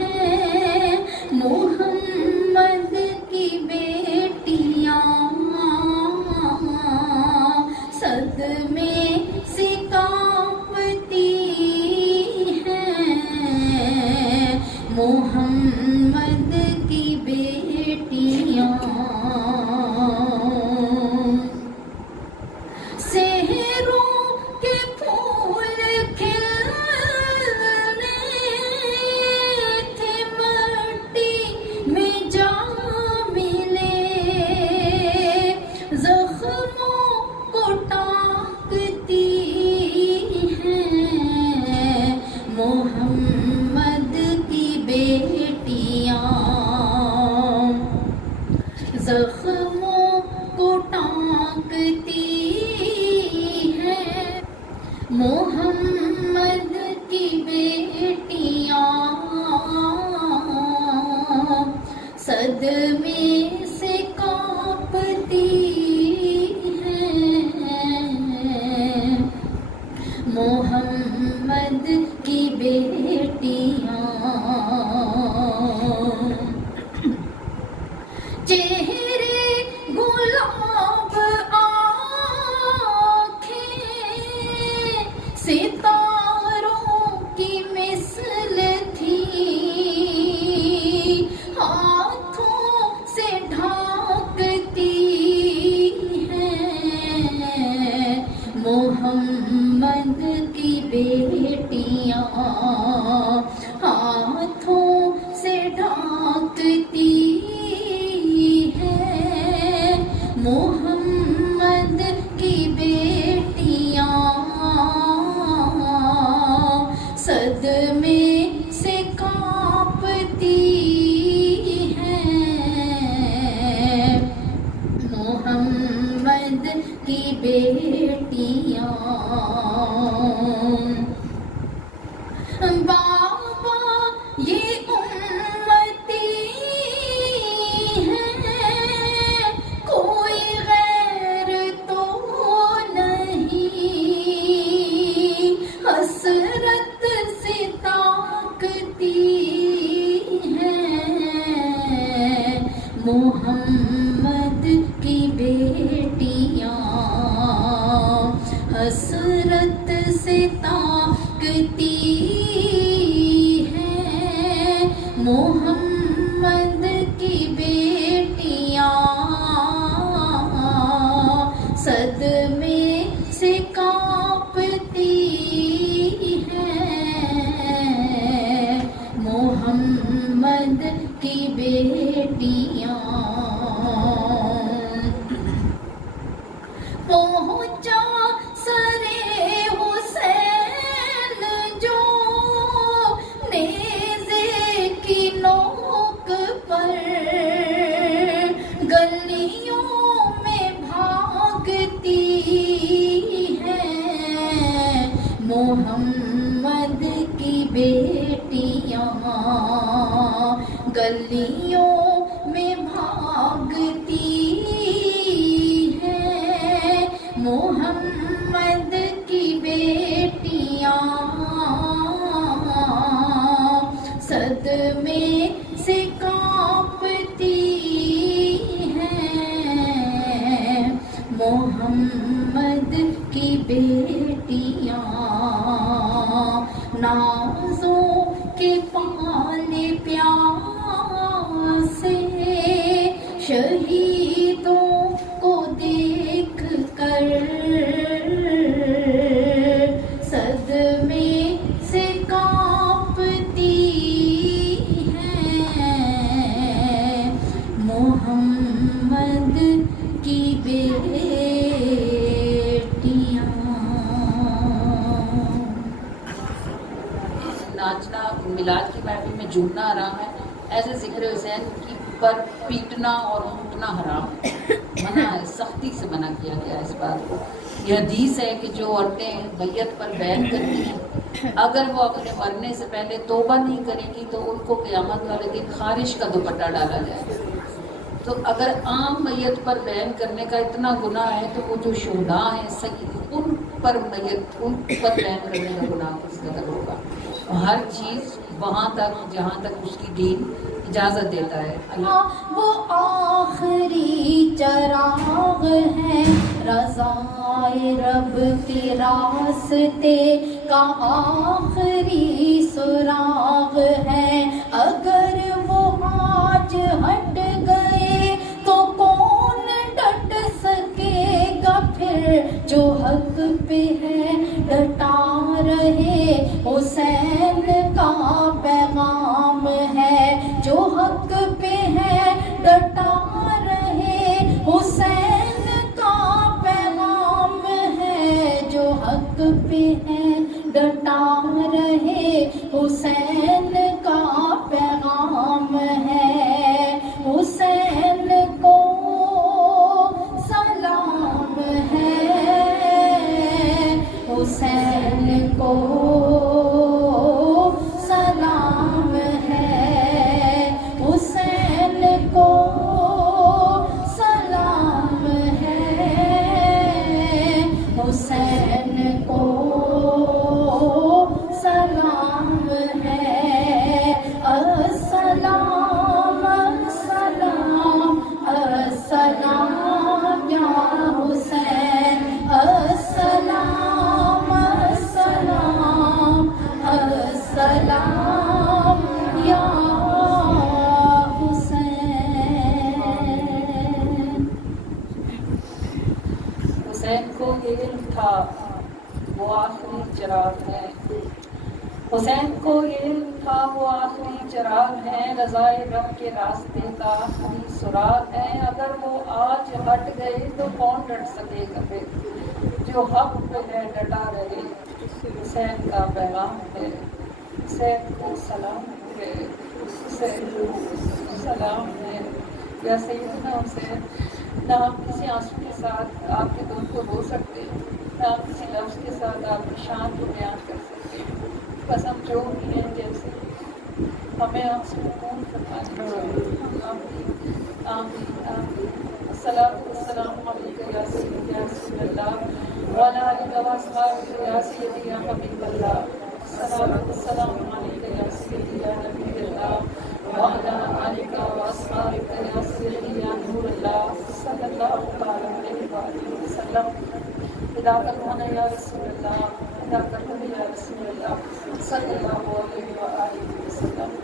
ہیں محمد کی بیٹیاں، صدمے سے کانپتی ہیں محمد کی بیٹیاں، صحروں کے پھول محمد کی بیٹیاں صدمے سے کانپتی ہیں، محمد کی بیٹیاں چہرے گلاب آنکھیں ستاروں کی مثل تھی، ہاتھوں سے ڈھانکتی ہیں، محمد کی بیٹیاں ہاتھوں سے ڈھانکتی ہیں، محمد کی بیٹیاں صدمے سے کانپتی ہیں، محمد کی بیٹیاں بابا یہ امتی ہیں، کوئی غیر تو نہیں، حسرت سے طاقتی ہیں، محمد کی بیٹیاں حسرت سے طاقتی ہیں، محمد کی بیٹیاں صدمے سے کانپتی ہیں، محمد کی بیٹیاں پہنچا سرے حسین جو نیزے کی نوک پر، گلیوں میں بھاگتی ہیں، محمد کی بیٹیاں گلیوں میں بھاگتی ہیں، محمد کی بیٹیاں صدمے سے کانپتی ہیں، محمد کی بیٹیاں نازوں کے پانے پیاسے شہیدوں کو دیکھ کر صدمے سے کانپتی ہیں، محمد کی بیٹیاں ناچنا میلاد کی محفل میں جھومنا حرام ہے، ایسے ذکر حسین کی پر پیٹنا اور کوٹنا حرام ہے، منع ہے، سختی سے منع کیا گیا اس بات کو۔ یہ حدیث ہے کہ جو عورتیں میت پر بیعت کرتی ہیں اگر وہ اپنے مرنے سے پہلے توبہ نہیں کریں گی تو ان کو قیامت والے دن خارش کا دوپٹہ ڈالا جائے گا۔ تو اگر عام میت پر بیعت کرنے کا اتنا گناہ ہے تو وہ جو شہداء ہیں سید ان پر بیعت کرنے کا گناہ کس قدر ہوگا۔ ہر چیز وہاں تک جہاں تک اس کی دین اجازت دیتا ہے۔ وہ آخری چراغ ہے رضائے رب کے راستے کا، آخری سراغ ہے، اگر وہ آج ہٹ گئے تو کون ڈٹ سکے گا پھر، جو حق پہ ہے ڈٹا رہے، حسین کا پیغام ہے، جو حق پہ ہے ڈٹا رہے، حسین کا پیغام ہے، جو حق پہ ہے ڈٹا رہے، حسین کا پیغام ہے، حسین کو سلام ہے، حسین حسین کو سلام ہے، حسین کو سلام ہے، حسین کو سلام ہے، السلام السلام السلام یا حسین، السلام السلام السلام یا حسین۔ حسین کو یہ علم تھا وہ آخری چراغ ہے، حسین کو یہ علم تھا وہ آخری چراغ ہے، رضائے رب کے راستے کا آخری سراغ ہے، اگر وہ آج ہٹ گئے تو کون ڈٹ سکے گا پھر، جو حق پہ ہے ڈٹا رہے، حسین کا پیغام ہے، حسین کو سلام ہے، حسین کو سلام ہے، یا سیدنا حسین۔ نہ ہم کسی آنسو کے ساتھ آپ کے دل کو رو سکتے ہیں، نہ ہم کسی لفظ کے ساتھ آپ کی شان کو بیان کر سکتے ہیں، بس ہم جو بھی ہیں جیسے ہمیں آپ سے سکون فرمانے چاہیے۔ آمین آمین آمین۔ الصلاۃ والسلام علیک یا سیدی یا رسول اللہ وعلی آلک و اصحابک یا سیدی یا حبیب اللہ۔ الصلاۃ والسلام علیک یا سیدی یا نبی اللہ وعلی آلک و اصحابک یا سیدی یا نور اللہ صلی اللہ علیہ وآلہ وسلم۔ صداقت ہونا یا رسول اللہ، صداقت ہونا یا رسول اللہ صلی اللہ علیہ وآلہ وسلم۔